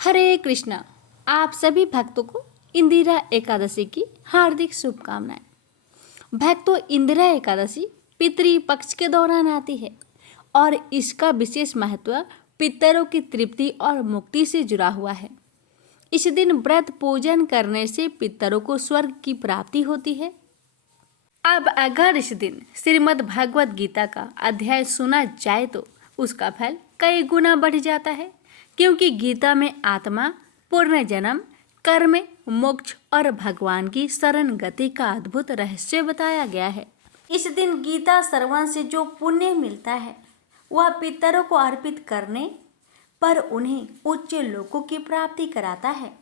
हरे कृष्णा। आप सभी भक्तों को इंदिरा एकादशी की हार्दिक शुभकामनाएं। भक्तों, इंदिरा एकादशी पितृ पक्ष के दौरान आती है और इसका विशेष महत्व पितरों की तृप्ति और मुक्ति से जुड़ा हुआ है। इस दिन व्रत पूजन करने से पितरों को स्वर्ग की प्राप्ति होती है। अब अगर इस दिन श्रीमद् भगवत गीता का अध्याय सुना जाए तो उसका फल कई गुना बढ़ जाता है, क्योंकि गीता में आत्मा, पूर्ण जन्म, कर्म, मोक्ष और भगवान की शरण गति का अद्भुत रहस्य बताया गया है। इस दिन गीता श्रवण से जो पुण्य मिलता है वह पितरों को अर्पित करने पर उन्हें उच्च लोकों की प्राप्ति कराता है।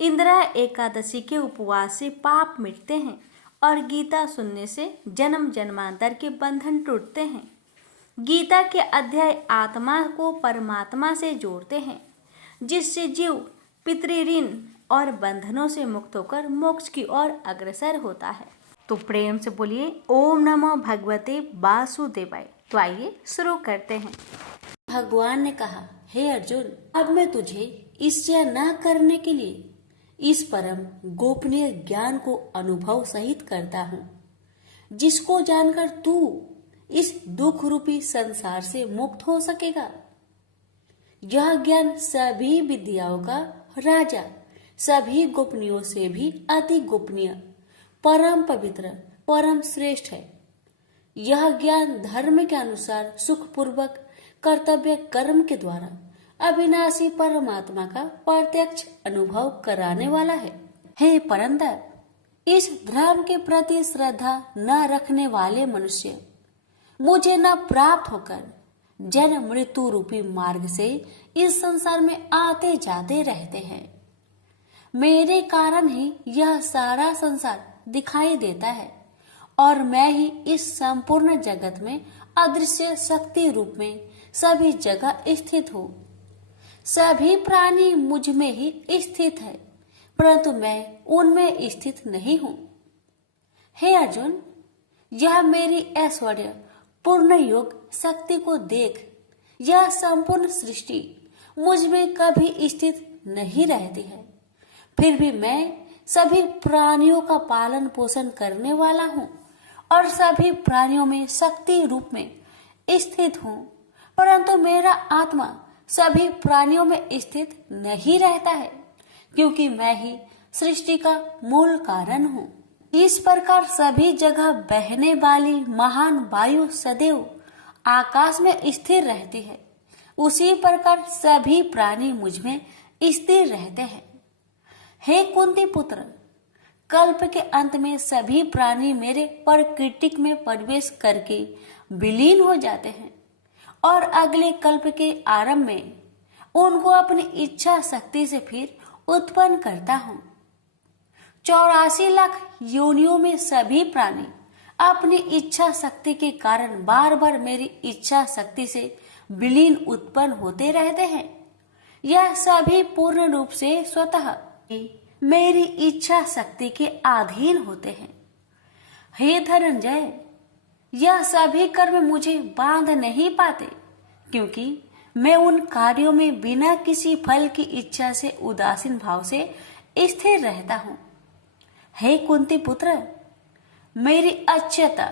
इंदिरा एकादशी के उपवास से पाप मिटते हैं और गीता सुनने से जन्म जन्मांतर के बंधन टूटते हैं। गीता के अध्याय आत्मा को परमात्मा से जोड़ते हैं, जिससे जीव पितृऋण और बंधनों से मुक्त होकर मोक्ष की ओर अग्रसर होता है। तो प्रेम से बोलिए ओम नमो भगवते वासुदेवाय। तो आइए शुरू करते हैं। भगवान ने कहा, हे अर्जुन, अब मैं तुझे ईर्ष्या न करने के लिए इस परम गोपनीय ज्ञान को अनुभव सहित करता हूँ, जिसको जानकर तू इस दुख रूपी संसार से मुक्त हो सकेगा। यह ज्ञान सभी विद्याओं का राजा, सभी गोपनीयों से भी अति गोपनीय, परम पवित्र, परम श्रेष्ठ है। यह ज्ञान धर्म के अनुसार सुखपूर्वक कर्तव्य कर्म के द्वारा अविनाशी परमात्मा का प्रत्यक्ष अनुभव कराने वाला है। हे परंतर, इस धर्म के प्रति श्रद्धा न रखने वाले मनुष्य मुझे न प्राप्त होकर जन्म मृत्यु रूपी मार्ग से इस संसार में आते जाते रहते हैं। मेरे कारण ही यह सारा संसार दिखाई देता है और मैं ही इस संपूर्ण जगत में अदृश्य शक्ति रूप में सभी जगह स्थित हूँ। सभी प्राणी मुझ में ही स्थित है, परंतु मैं उनमें स्थित नहीं हूँ। हे अर्जुन, यह मेरी ऐश्वर्य पूर्ण योग शक्ति को देख। यह संपूर्ण सृष्टि मुझ में कभी स्थित नहीं रहती है, फिर भी मैं सभी प्राणियों का पालन पोषण करने वाला हूँ और सभी प्राणियों में शक्ति रूप में स्थित हूँ, परंतु मेरा आत्मा सभी प्राणियों में स्थित नहीं रहता है, क्योंकि मैं ही सृष्टि का मूल कारण हूँ। इस प्रकार सभी जगह बहने वाली महान वायु सदैव आकाश में स्थिर रहती है, उसी प्रकार सभी प्राणी मुझ में स्थिर रहते हैं। हे कुंती पुत्र, कल्प के अंत में सभी प्राणी मेरे प्रकृतिक में प्रवेश करके विलीन हो जाते हैं और अगले कल्प के आरंभ में उनको अपनी इच्छा शक्ति से फिर उत्पन्न करता हूँ। 84 लाख योनियों में सभी प्राणी अपनी इच्छा शक्ति के कारण बार बार मेरी इच्छा शक्ति से विलीन उत्पन्न होते रहते हैं। यह सभी पूर्ण रूप से स्वतः मेरी इच्छा शक्ति के अधीन होते हैं। हे धनंजय, यह सभी कर्म मुझे बांध नहीं पाते, क्योंकि मैं उन कार्यों में बिना किसी फल की इच्छा से उदासीन भाव से स्थिर रहता हूँ। हे कुंती पुत्र, मेरी अक्षयता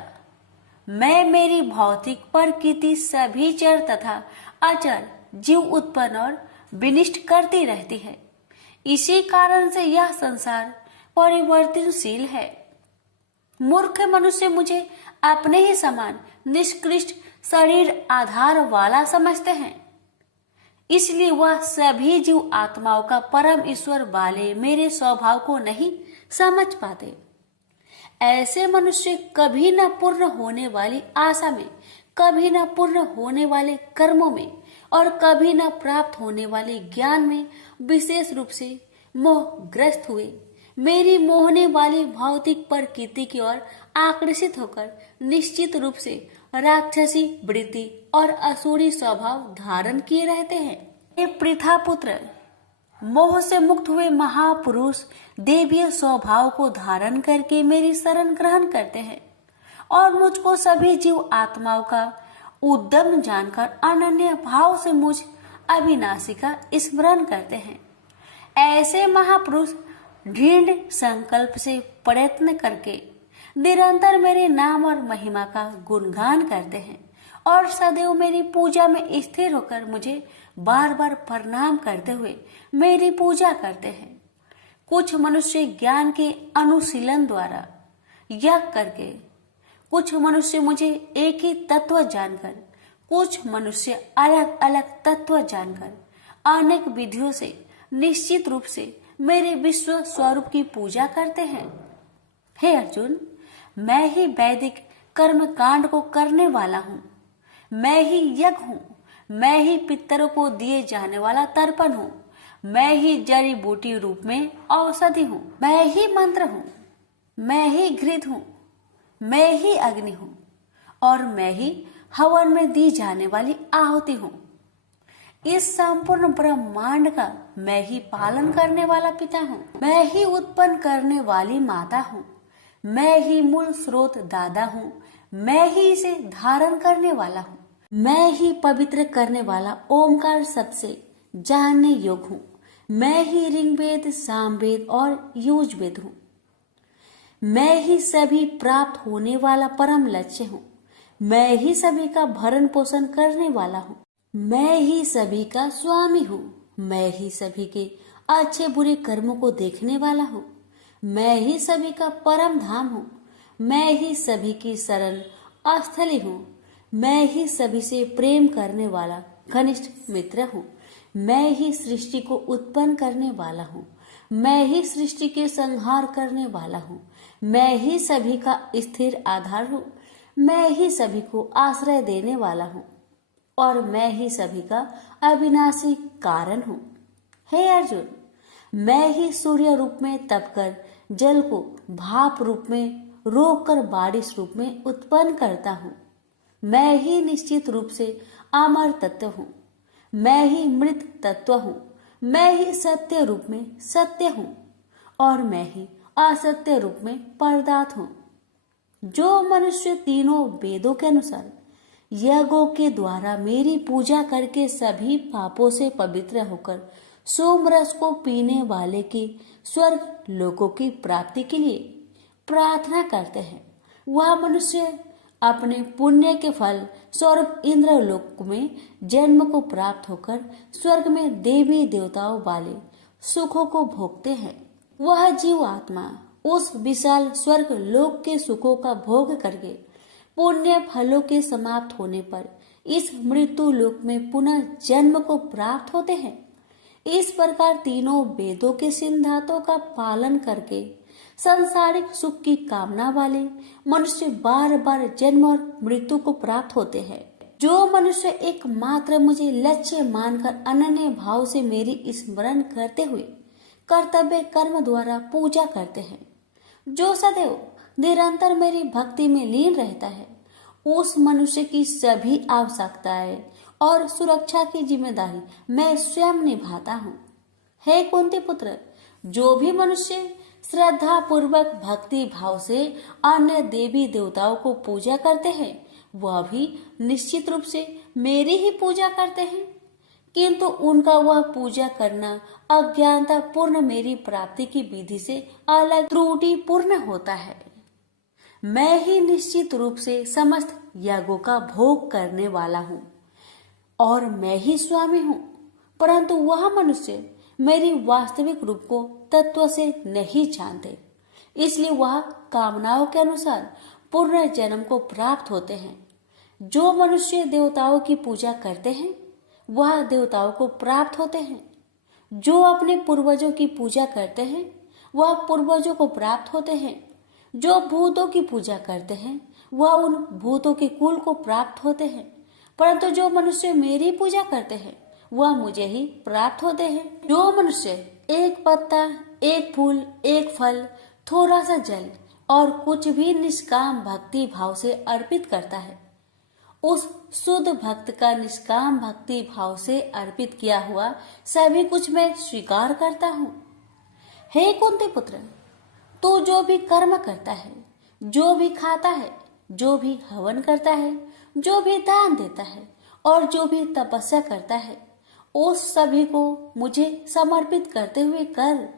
मैं मेरी भौतिक प्रकृति सभी चर तथा अचर जीव उत्पन्न और विनिष्ट करती रहती है। इसी कारण से यह संसार परिवर्तनशील है। मूर्ख मनुष्य मुझे अपने ही समान निष्कृष्ट शरीर आधार वाला समझते हैं, इसलिए वह सभी जीव आत्माओं का परम ईश्वर वाले मेरे स्वभाव को नहीं समझ पाते। ऐसे मनुष्य कभी न पूर्ण होने वाली आशा में, कभी न पूर्ण होने वाले कर्मों में और कभी न प्राप्त होने वाले ज्ञान में विशेष रूप से मोहग्रस्त हुए मेरी मोहने वाली भौतिक प्रकृति की ओर आकर्षित होकर निश्चित रूप से राक्षसी वृत्ति और असुरी स्वभाव धारण किए रहते हैं। हे पृथा पुत्र, मोह से मुक्त हुए महापुरुष देवीय स्वभाव को धारण करके मेरी शरण ग्रहण करते हैं और मुझको सभी जीव आत्माओं का उद्यम जानकर अनन्य भाव से मुझ अविनाशी का स्मरण करते हैं। ऐसे महापुरुष दृढ़ संकल्प से प्रयत्न करके निरंतर मेरे नाम और महिमा का गुणगान करते हैं और सदैव मेरी पूजा में स्थिर होकर मुझे बार बार प्रणाम करते हुए मेरी पूजा करते हैं। कुछ मनुष्य ज्ञान के अनुशीलन द्वारा यज्ञ करके, कुछ मनुष्य मुझे एक ही तत्व जानकर, कुछ मनुष्य अलग अलग तत्व जानकर अनेक विधियों से निश्चित रूप से मेरे विश्व स्वरूप की पूजा करते हैं। हे अर्जुन, मैं ही वैदिक कर्म कांड को करने वाला हूँ, मैं ही यज्ञ हूँ, मैं ही पितरों को दिए जाने वाला तर्पण हूँ, मैं ही जड़ी बूटी रूप में औषधि हूँ, मैं ही मंत्र हूँ, मैं ही घृत हूँ, मैं ही अग्नि हूँ और मैं ही हवन में दी जाने वाली आहुति हूँ। इस संपूर्ण ब्रह्मांड का मैं ही पालन करने वाला पिता हूँ, मैं ही उत्पन्न करने वाली माता हूँ, मैं ही मूल स्रोत दादा हूँ, मैं ही इसे धारण करने वाला हूँ, मैं ही पवित्र करने वाला ओमकार सबसे जानने योग्य हूँ, मैं ही ऋग्वेद, सामवेद और यजुर्वेद हूँ, मैं ही सभी प्राप्त होने वाला परम लक्ष्य हूँ, मैं ही सभी का भरण पोषण करने वाला हूँ, मैं ही सभी का स्वामी हूँ, मैं ही सभी के अच्छे बुरे कर्मों को देखने वाला हूँ, मैं ही सभी का परम धाम हूँ, मैं ही सभी की शरण स्थली हूँ, मैं ही सभी से प्रेम करने वाला घनिष्ठ मित्र हूँ, मैं ही सृष्टि को उत्पन्न करने वाला हूँ, मैं ही सृष्टि के संहार करने वाला हूँ, मैं ही सभी का स्थिर आधार हूँ, मैं ही सभी को आश्रय देने वाला हूँ और मैं ही सभी का अविनाशी कारण हूँ। हे अर्जुन, मैं ही सूर्य रूप में तपकर जल को भाप रूप में रोककर बारिश रूप में उत्पन्न करता हूँ, मैं ही निश्चित रूप से अमर तत्व हूँ, मैं ही मृत तत्व हूँ, मैं ही सत्य रूप में सत्य हूँ और मैं ही असत्य रूप में पदार्थ हूँ। जो मनुष्य तीनों वेदों के अनुसार यज्ञों के द्वारा मेरी पूजा करके सभी पापों से पवित्र होकर सोमरस को पीने वाले के स्वर्ग लोकों की प्राप्ति के लिए प्रार्थना करते हैं, वह मनुष्य अपने पुण्य के फल स्वर्ग इंद्र लोक में जन्म को प्राप्त होकर स्वर्ग में देवी देवताओं वाले सुखों को भोगते हैं। वह जीव आत्मा उस विशाल स्वर्ग लोक के सुखों का भोग करके पुण्य फलों के समाप्त होने पर इस मृत्यु लोक में पुनः जन्म को प्राप्त होते हैं। इस प्रकार तीनों वेदों के सिद्धांतों का पालन करके सांसारिक सुख की कामना वाले मनुष्य बार बार जन्म और मृत्यु को प्राप्त होते हैं। जो मनुष्य एकमात्र मुझे लक्ष्य मानकर अनन्य भाव से मेरी स्मरण करते हुए कर्तव्य कर्म द्वारा पूजा करते हैं, जो सदैव निरंतर मेरी भक्ति में लीन रहता है, उस मनुष्य की सभी आवश्यकताएं और सुरक्षा की जिम्मेदारी मैं स्वयं निभाता हूँ। हे कुंती पुत्र, जो भी मनुष्य श्रद्धा पूर्वक भक्ति भाव से अन्य देवी देवताओं को पूजा करते हैं, वह भी निश्चित रूप से मेरी ही पूजा करते हैं, किंतु उनका वह पूजा करना अज्ञानता पूर्ण मेरी प्राप्ति की विधि से अलग त्रुटि पूर्ण होता है। मैं ही निश्चित रूप से समस्त यागों का भोग करने वाला हूँ और मैं ही स्वामी हूँ, परंतु वह मनुष्य मेरी वास्तविक रूप को तत्व से नहीं जानते, इसलिए वह कामनाओं के अनुसार पूर्ण जन्म को प्राप्त होते हैं। जो मनुष्य देवताओं की पूजा करते हैं वह देवताओं को प्राप्त होते हैं, जो अपने पूर्वजों की पूजा करते हैं वह पूर्वजों को प्राप्त होते हैं, जो भूतों की पूजा करते हैं वह उन भूतों के कुल को प्राप्त होते हैं, परंतु जो मनुष्य मेरी पूजा करते हैं वह मुझे ही प्राप्त होते हैं। जो मनुष्य एक पत्ता, एक फूल, एक फल, थोड़ा सा जल और कुछ भी निष्काम भक्ति भाव से अर्पित करता है, उस शुद्ध भक्त का निष्काम भक्ति भाव से अर्पित किया हुआ सभी कुछ मैं स्वीकार करता हूँ। हे कुंती पुत्र, तू जो भी कर्म करता है, जो भी खाता है, जो भी हवन करता है, जो भी दान देता है और जो भी तपस्या करता है, उस सभी को मुझे समर्पित करते हुए कर।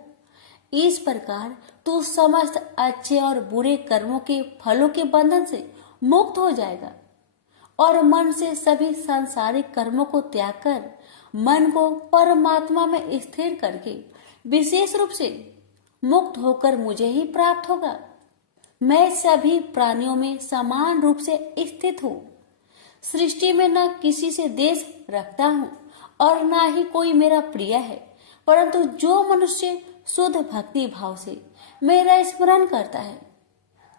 इस प्रकार तू समस्त अच्छे और बुरे कर्मों के फलों के बंधन से मुक्त हो जाएगा और मन से सभी सांसारिक कर्मों को त्याग कर मन को परमात्मा में स्थिर करके विशेष रूप से मुक्त होकर मुझे ही प्राप्त होगा। मैं सभी प्राणियों में समान रूप से स्थित हूँ। सृष्टि में न किसी से देश रखता हूँ और न ही कोई मेरा प्रिय है, परंतु जो मनुष्य शुद्ध भक्ति भाव से मेरा स्मरण करता है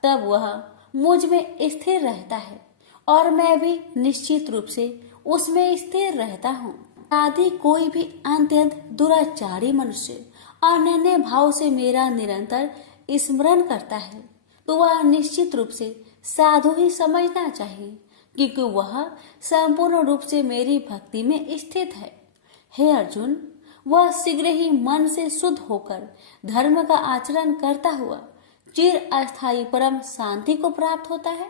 तब वह मुझ में स्थिर रहता है और मैं भी निश्चित रूप से उसमें स्थिर रहता हूँ। यदि कोई भी अत्यंत दुराचारी मनुष्य अनन्य भाव से मेरा निरंतर स्मरण करता है तो वह निश्चित रूप से साधु ही समझना चाहिए, क्योंकि वह संपूर्ण रूप से मेरी भक्ति में स्थित है। हे अर्जुन, वह शीघ्र ही मन से शुद्ध होकर धर्म का आचरण करता हुआ चिर अस्थायी परम शांति को प्राप्त होता है।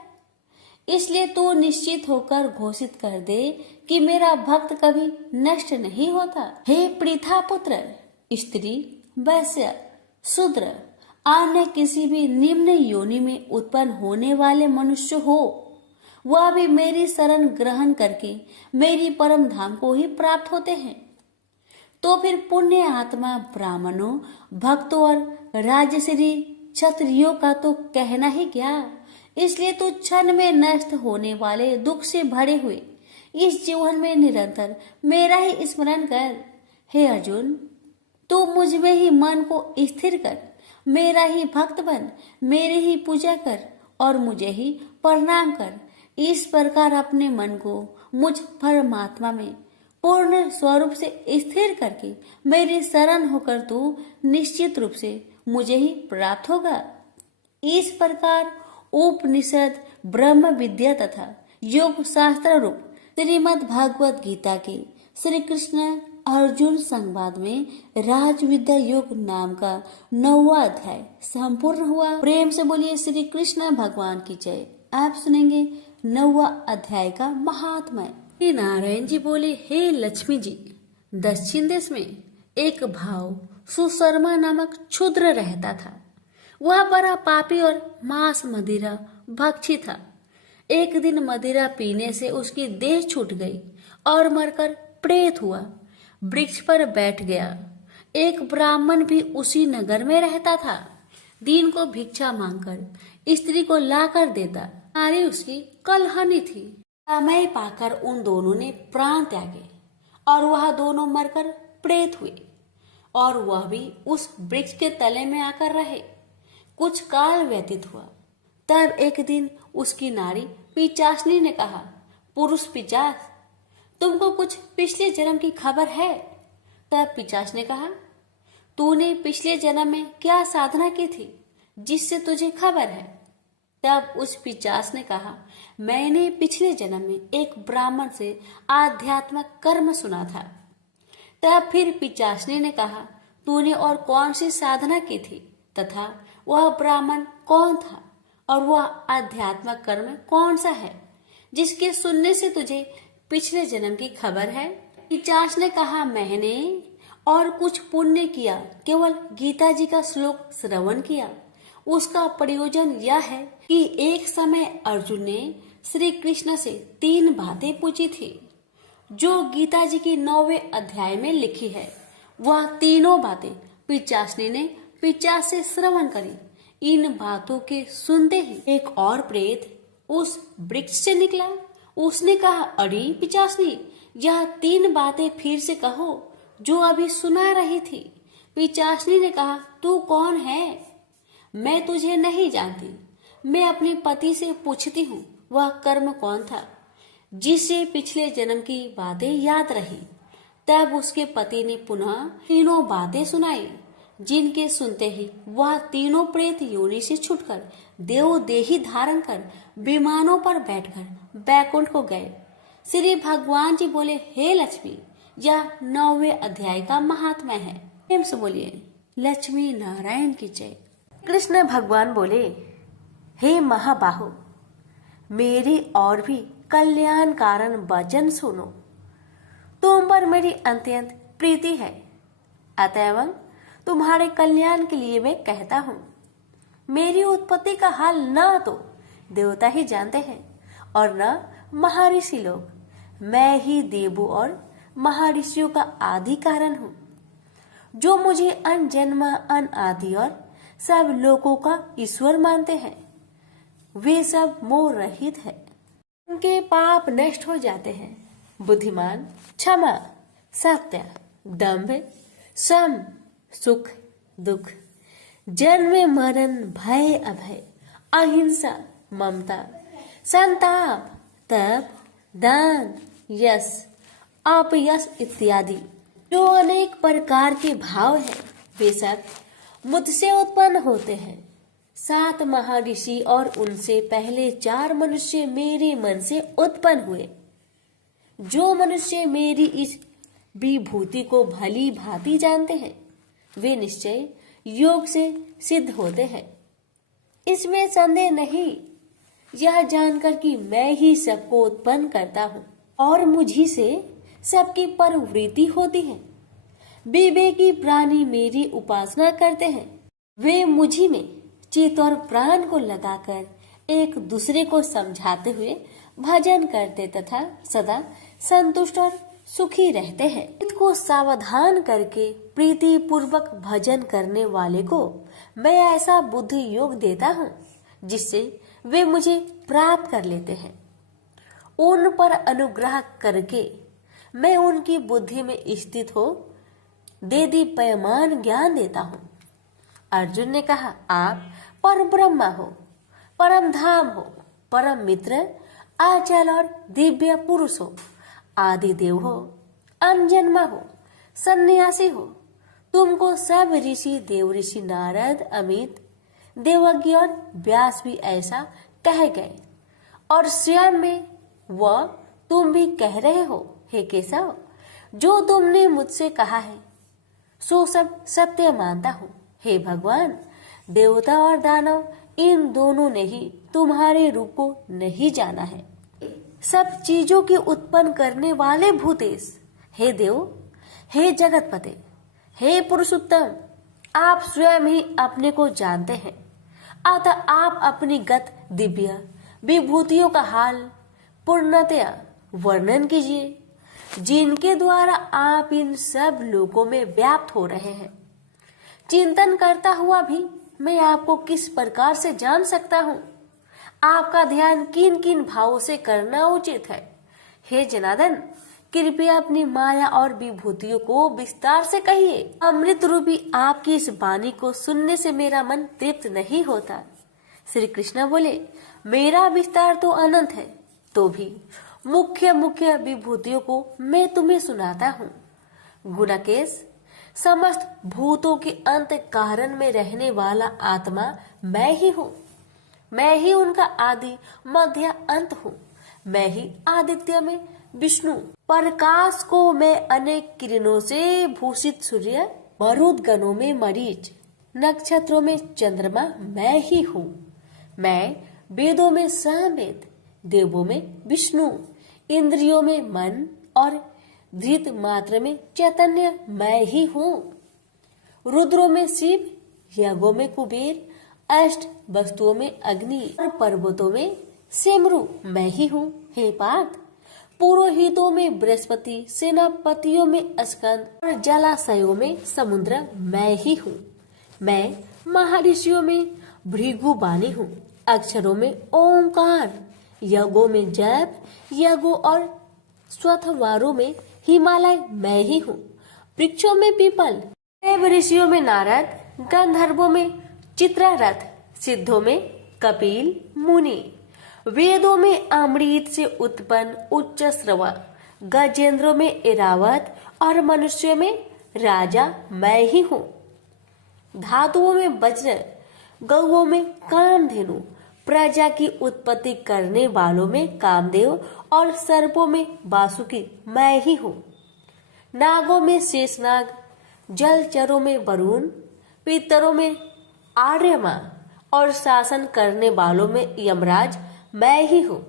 इसलिए तू निश्चित होकर घोषित कर दे कि मेरा भक्त कभी नष्ट नहीं होता। हे पृथा पुत्र, स्त्री, वैश्य, शूद्र, अन्य किसी भी निम्न योनि में उत्पन्न होने वाले मनुष्य हो, वह भी मेरी शरण ग्रहण करके मेरी परम धाम को ही प्राप्त होते हैं। तो फिर पुण्य आत्मा ब्राह्मणों, भक्तों और राजश्री क्षत्रियों का तो कहना ही क्या। इसलिए तू क्षण में नष्ट होने वाले दुख से भरे हुए इस जीवन में निरंतर मेरा ही स्मरण कर। हे अर्जुन, तू मुझ में ही मन को स्थिर कर, मेरा ही भक्त बन, मेरी ही पूजा कर और मुझे ही प्रणाम कर। इस प्रकार अपने मन को मुझ परमात्मा में पूर्ण स्वरूप से स्थिर करके मेरी शरण होकर तू निश्चित रूप से मुझे ही प्राप्त होगा। इस प्रकार उपनिषद, ब्रह्म विद्या तथा योग शास्त्र रूप श्रीमद् भागवत गीता के श्री कृष्ण अर्जुन संवाद में राज विद्या योग नाम का 9वां अध्याय संपूर्ण हुआ। प्रेम से बोलिए श्री कृष्ण भगवान की जय। आप सुनेंगे 9वां अध्याय का महात्म्य। श्री नारायण जी बोले, हे लक्ष्मी जी, दक्षिण देश में एक भाव सुशर्मा नामक क्षुद्र रहता था। वह बड़ा पापी और मांस मदिरा भक्षी था। एक दिन मदिरा पीने से उसकी देह छूट गई और मरकर प्रेत हुआ। वृक्ष पर बैठ गया। एक ब्राह्मण भी उसी नगर में रहता था। दिन को भिक्षा मांगकर स्त्री को लाकर देता। नारी उसकी कलहनी थी। समय पाकर उन दोनों ने प्राण त्यागे और वह दोनों मरकर प्रेत हुए और वह भी उस वृक्ष के तले में आकर रहे। कुछ काल व्यतीत हुआ। तब एक दिन उसकी नारी पिचासनी ने कहा, पुरुष पिचास, तुमको कुछ पिछले जन्म की खबर है? तब पिचास ने कहा, तूने पिछले जन्म में क्या साधना की थी जिससे तुझे खबर है? तब उस पिचास ने कहा, मैंने पिछले जन्म में एक ब्राह्मण से आध्यात्मिक कर्म सुना था। तब फिर पिचासनी ने कहा, तूने और कौन सी साधना की थी तथा वह ब्राह्मण कौन था और वह आध्यात्मिक कर्म कौन सा है जिसके सुनने से तुझे पिछले जन्म की खबर है? पिचास ने कहा, मैंने और कुछ पुण्य किया, केवल गीता जी का श्लोक श्रवण किया। उसका प्रयोजन यह है कि एक समय अर्जुन ने श्री कृष्ण से 3 बातें पूछी थी जो गीता जी की 9वें अध्याय में लिखी है। वह तीनों बातें पिचासनी ने पिचास से श्रवण करी। इन बातों के सुनते ही एक और प्रेत उस वृक्ष से निकला। उसने कहा, अरे पिचासनी, यह 3 बातें फिर से कहो जो अभी सुना रही थी। पिचासनी ने कहा, तू कौन है? मैं तुझे नहीं जानती। मैं अपने पति से पूछती हूँ वह कर्म कौन था जिससे पिछले जन्म की बातें याद रही। तब उसके पति ने पुनः तीनों बातें सुनाई जिनके सुनते ही वह तीनों प्रेत योनि से छुटकर देव देही धारण कर विमानों पर बैठकर बैकुंठ को गए। श्री भगवान जी बोले, हे लक्ष्मी, यह 9वें अध्याय का महात्म्य है। प्रेम से बोलिए लक्ष्मी नारायण की जय। कृष्ण भगवान बोले, हे महाबाहो, मेरी और भी कल्याण कारण वचन सुनो। तुम पर मेरी अत्यंत प्रीति है, अतएव तुम्हारे कल्याण के लिए मैं कहता हूँ। मेरी उत्पत्ति का हाल न तो देवता ही जानते हैं और न महर्षि लोग। मैं ही देवों और महर्षियों का आदि कारण हूँ। जो मुझे अनजन्म अनादि और सब लोगों का ईश्वर मानते हैं, वे सब मोह रहित है। उनके पाप नष्ट हो जाते हैं। बुद्धिमान, क्षमा, सत्य, दम्भ, सम, सुख, दुख, जन्म मरण, भय अभय, अहिंसा, ममता, संताप, तप, दान, यश, अपयश इत्यादि जो अनेक प्रकार के भाव हैं, वे सब मुझसे उत्पन्न होते हैं। 7 महर्षि और उनसे पहले 4 मनुष्य मेरे मन से उत्पन्न हुए। जो मनुष्य मेरी इस विभूति को भली भांति जानते हैं, वे निश्चय योग से सिद्ध होते हैं। इसमें संदेह नहीं, यह जानकर कि मैं ही सबको उत्पन्न करता हूँ और मुझी से सबकी प्रवृत्ति होती है। विवेकी प्राणी मेरी उपासना करते हैं। वे मुझी में चित्त और प्राण को लगाकर एक दूसरे को समझाते हुए भजन करते तथा सदा संतुष्ट और सुखी रहते हैं। चित्त को सावधान करके प्रीति पूर्वक भजन करने वाले को मैं ऐसा बुद्धि योग देता हूँ जिससे वे मुझे प्राप्त कर लेते हैं। उन पर अनुग्रह करके मैं उनकी बुद्धि में स्थित हो देदीप्यमान ज्ञान देता हूँ। अर्जुन ने कहा, आप परम ब्रह्मा हो, परम धाम हो, परम मित्र, अचल और दिव्य पुरुष हो, आदि देव हो, अनजन्मा हो, सन्यासी हो। तुमको सब ऋषि, देव ऋषि, नारद, अमित, देवज्ञ और व्यास भी ऐसा कह गए और स्वयं में वह तुम भी कह रहे हो। हे केशव, जो तुमने मुझसे कहा है सो सब सत्य मानता हूँ। हे भगवान, देवता और दानव इन दोनों ने ही तुम्हारे रूप को नहीं जाना है। सब चीजों की उत्पन्न करने वाले भूतेश, हे देव, हे जगतपते, हे पुरुषोत्तम, आप स्वयं ही अपने को जानते हैं। अतः आप अपनी गत दिव्य विभूतियों का हाल पूर्णतया वर्णन कीजिए, जिनके द्वारा आप इन सब लोगों में व्याप्त हो रहे हैं। चिंतन करता हुआ भी मैं आपको किस प्रकार से जान सकता हूँ? आपका ध्यान किन किन भावों से करना उचित है? हे जनार्दन, कृपया अपनी माया और विभूतियों को विस्तार से कहिए। अमृत रूपी आपकी इस वाणी को सुनने से मेरा मन तृप्त नहीं होता। श्री कृष्ण बोले, मेरा विस्तार तो अनंत है, तो भी मुख्य मुख्य विभूतियों को मैं तुम्हें सुनाता हूँ। गुणकेश, समस्त भूतों के अंत कारण में रहने वाला आत्मा मैं ही हूँ। मैं ही उनका आदि मध्य अंत हूँ। मैं ही आदित्य में विष्णु, प्रकाश को मैं अनेक किरणों से भूषित सूर्य, मरुद गणों में मरीच, नक्षत्रों में चंद्रमा मैं ही हूँ। मैं वेदों में सामवेद, देवों में विष्णु, इंद्रियों में मन और धृत मात्र में चैतन्य मैं ही हूँ। रुद्रों में शिव, यज्ञों में कुबेर, अष्ट वस्तुओं में अग्नि और पर्वतों में सेमरु मैं ही हूँ। हे पार्थ, पुरोहितों में बृहस्पति, सेनापतियों में स्कंद और जलाशयों में समुद्र मैं ही हूँ। मैं महर्षियों में भृगुबानी हूँ, अक्षरों में ओंकार, यज्ञों में जप, यज्ञों और स्वथवारों में हिमालय मैं ही हूँ। वृक्षों में पीपल, देव ऋषियों में नारद, गंधर्वों में चित्ररथ, सिद्धों में कपिल मुनि, वेदों में अमृत से उत्पन्न उच्च श्रवा, गजेंद्रों में ऐरावत और मनुष्य में राजा मैं ही हूँ। धातुओं में वज्र, गौओं में कामधेनु, प्रजा की उत्पत्ति करने वालों में कामदेव और सर्पों में वासुकी मैं ही हूँ। नागों में शेषनाग, जलचरों में वरुण, पितरों में आर्यमा और शासन करने वालों में यमराज मैं ही हूँ।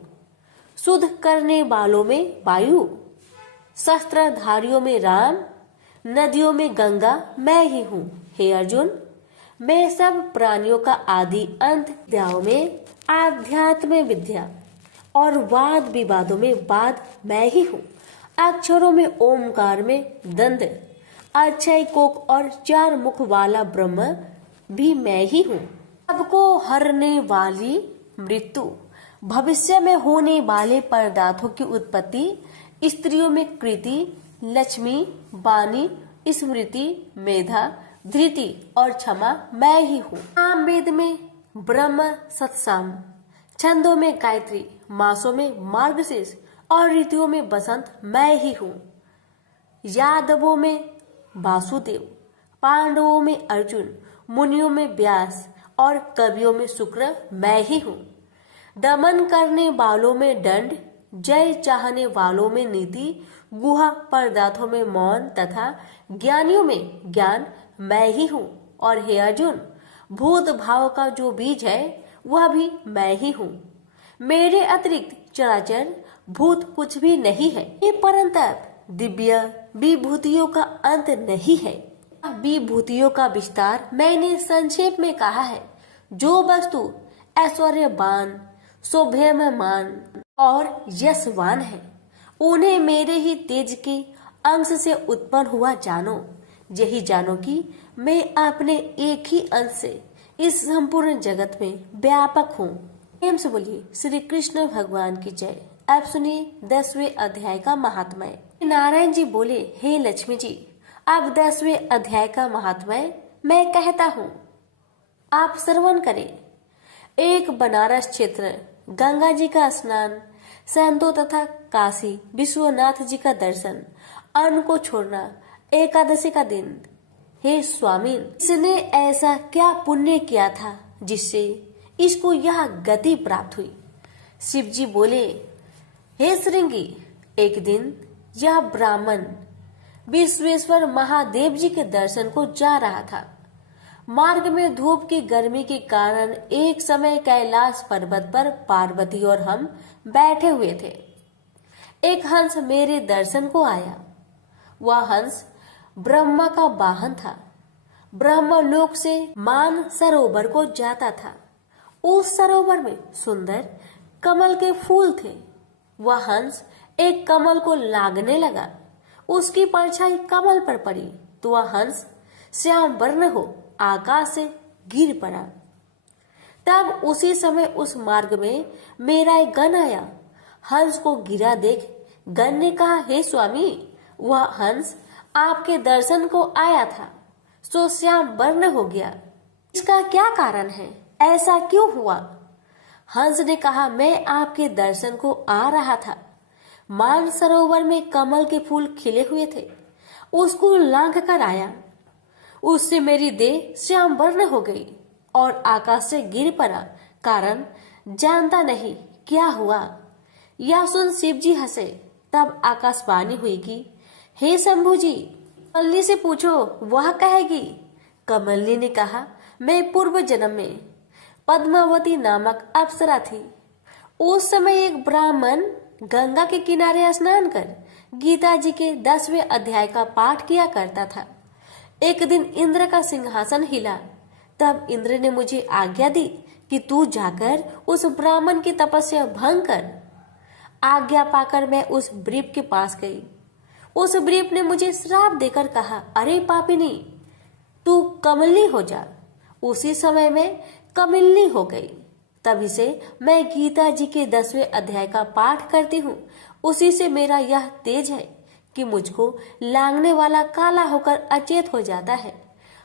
शुद्ध करने वालों में वायु, शस्त्रधारियों में राम, नदियों में गंगा मैं ही हूँ। हे अर्जुन, मैं सब प्राणियों का आदि अंत, विद्याओं में आध्यात्म विद्या और वाद विवादों में वाद मैं ही हूँ। अक्षरों में ओमकार में दंड, अक्षय कोक और 4 मुख वाला ब्रह्म भी मैं ही हूँ। सबको हरने वाली मृत्यु, भविष्य में होने वाले पदार्थों की उत्पत्ति, स्त्रियों में कृति, लक्ष्मी, वाणी, स्मृति, मेधा, धृति और क्षमा मैं ही हूँ। साम वेद में ब्रह्म सत्साम, छंदों में गायत्री, मासों में मार्गशीर्ष और ऋतुओं में बसंत मैं ही हूँ। यादवों में वासुदेव, पांडवों में अर्जुन, मुनियों में व्यास और कवियों में शुक्र मैं ही हूँ। दमन करने वालों में दंड, जय चाहने वालों में नीति, गुहा पदार्थों में मौन तथा ज्ञानियों में ज्ञान मैं ही हूँ। और हे अर्जुन, भूत भाव का जो बीज है वह भी मैं ही हूँ। मेरे अतिरिक्त चराचर भूत कुछ भी नहीं है। ये परंतप दिव्य विभूतियों का अंत नहीं है। विभूतियों का विस्तार मैंने संक्षेप में कहा है। जो वस्तु ऐश्वर्यवान, शोभ्यमान और यशवान है, उन्हें मेरे ही तेज के अंश से उत्पन्न हुआ जानो। यही जानो कि मैं अपने एक ही अंश से इस संपूर्ण जगत में व्यापक हूँ। प्रेम से बोलिए श्री कृष्ण भगवान की जय। आप सुनिए 10वें अध्याय का महात्म्य। नारायण जी बोले, हे लक्ष्मी जी, अब 10वें अध्याय का महात्म्य मैं कहता हूँ, आप श्रवण करें। एक बनारस क्षेत्र, गंगा जी का स्नान, संतों तथा काशी विश्वनाथ जी का दर्शन, अन्न को छोड़ना, एकादशी का दिन। हे स्वामी, इसने ऐसा क्या पुण्य किया था जिससे इसको यह गति प्राप्त हुई? शिव जी बोले, हे श्रृंगी, एक दिन यह ब्राह्मण विश्वेश्वर महादेव जी के दर्शन को जा रहा था। मार्ग में धूप की गर्मी के कारण एक समय कैलाश पर्वत पर पार्वती और हम बैठे हुए थे। एक हंस मेरे दर्शन को आया। वह हंस ब्रह्मा का वाहन था। ब्रह्मलोक से मान सरोवर को जाता था। उस सरोवर में सुंदर कमल के फूल थे। वह हंस एक कमल को लागने लगा। उसकी परछाई कमल पर पड़ी तो वह हंस श्याम वर्ण हो आकाश से गिर पड़ा। तब उसी समय उस मार्ग में मेरा एक गण आया। हंस को गिरा देख गण ने कहा, हे स्वामी, वह हंस आपके दर्शन को आया था, सो श्याम वर्ण हो गया। इसका क्या कारण है? ऐसा क्यों हुआ? हंस ने कहा, मैं आपके दर्शन को आ रहा था। मान सरोवर में कमल के फूल खिले हुए थे, उसको लांघ कर आया। उससे मेरी देह श्याम वर्ण हो गई और आकाश से गिर पड़ा। कारण जानता नहीं क्या हुआ। यह सुन शिव जी हंसे। तब आकाशवाणी हुई कि हे शंभु जी, कमलनी से पूछो, वह कहेगी। कमलनी ने कहा, मैं पूर्व जन्म में पद्मावती नामक अप्सरा थी। उस समय एक ब्राह्मण गंगा के किनारे स्नान कर गीता जी के 10वें अध्याय का पाठ किया करता था। एक दिन इंद्र का सिंहासन हिला। तब इंद्र ने मुझे आज्ञा दी कि तू जाकर उस ब्राह्मण की तपस्या भंग कर। आज्ञा पाकर मैं उस ब्रीप के पास गई। उस ब्रीप ने मुझे श्राप देकर कहा, अरे पापिनी, तू कमलनी हो जा। उसी समय में कमलनी हो गई। तभी से मैं गीता जी के 10वें अध्याय का पाठ करती हूँ। उसी से मेरा यह तेज है कि मुझको लांघने वाला काला होकर अचेत हो जाता है।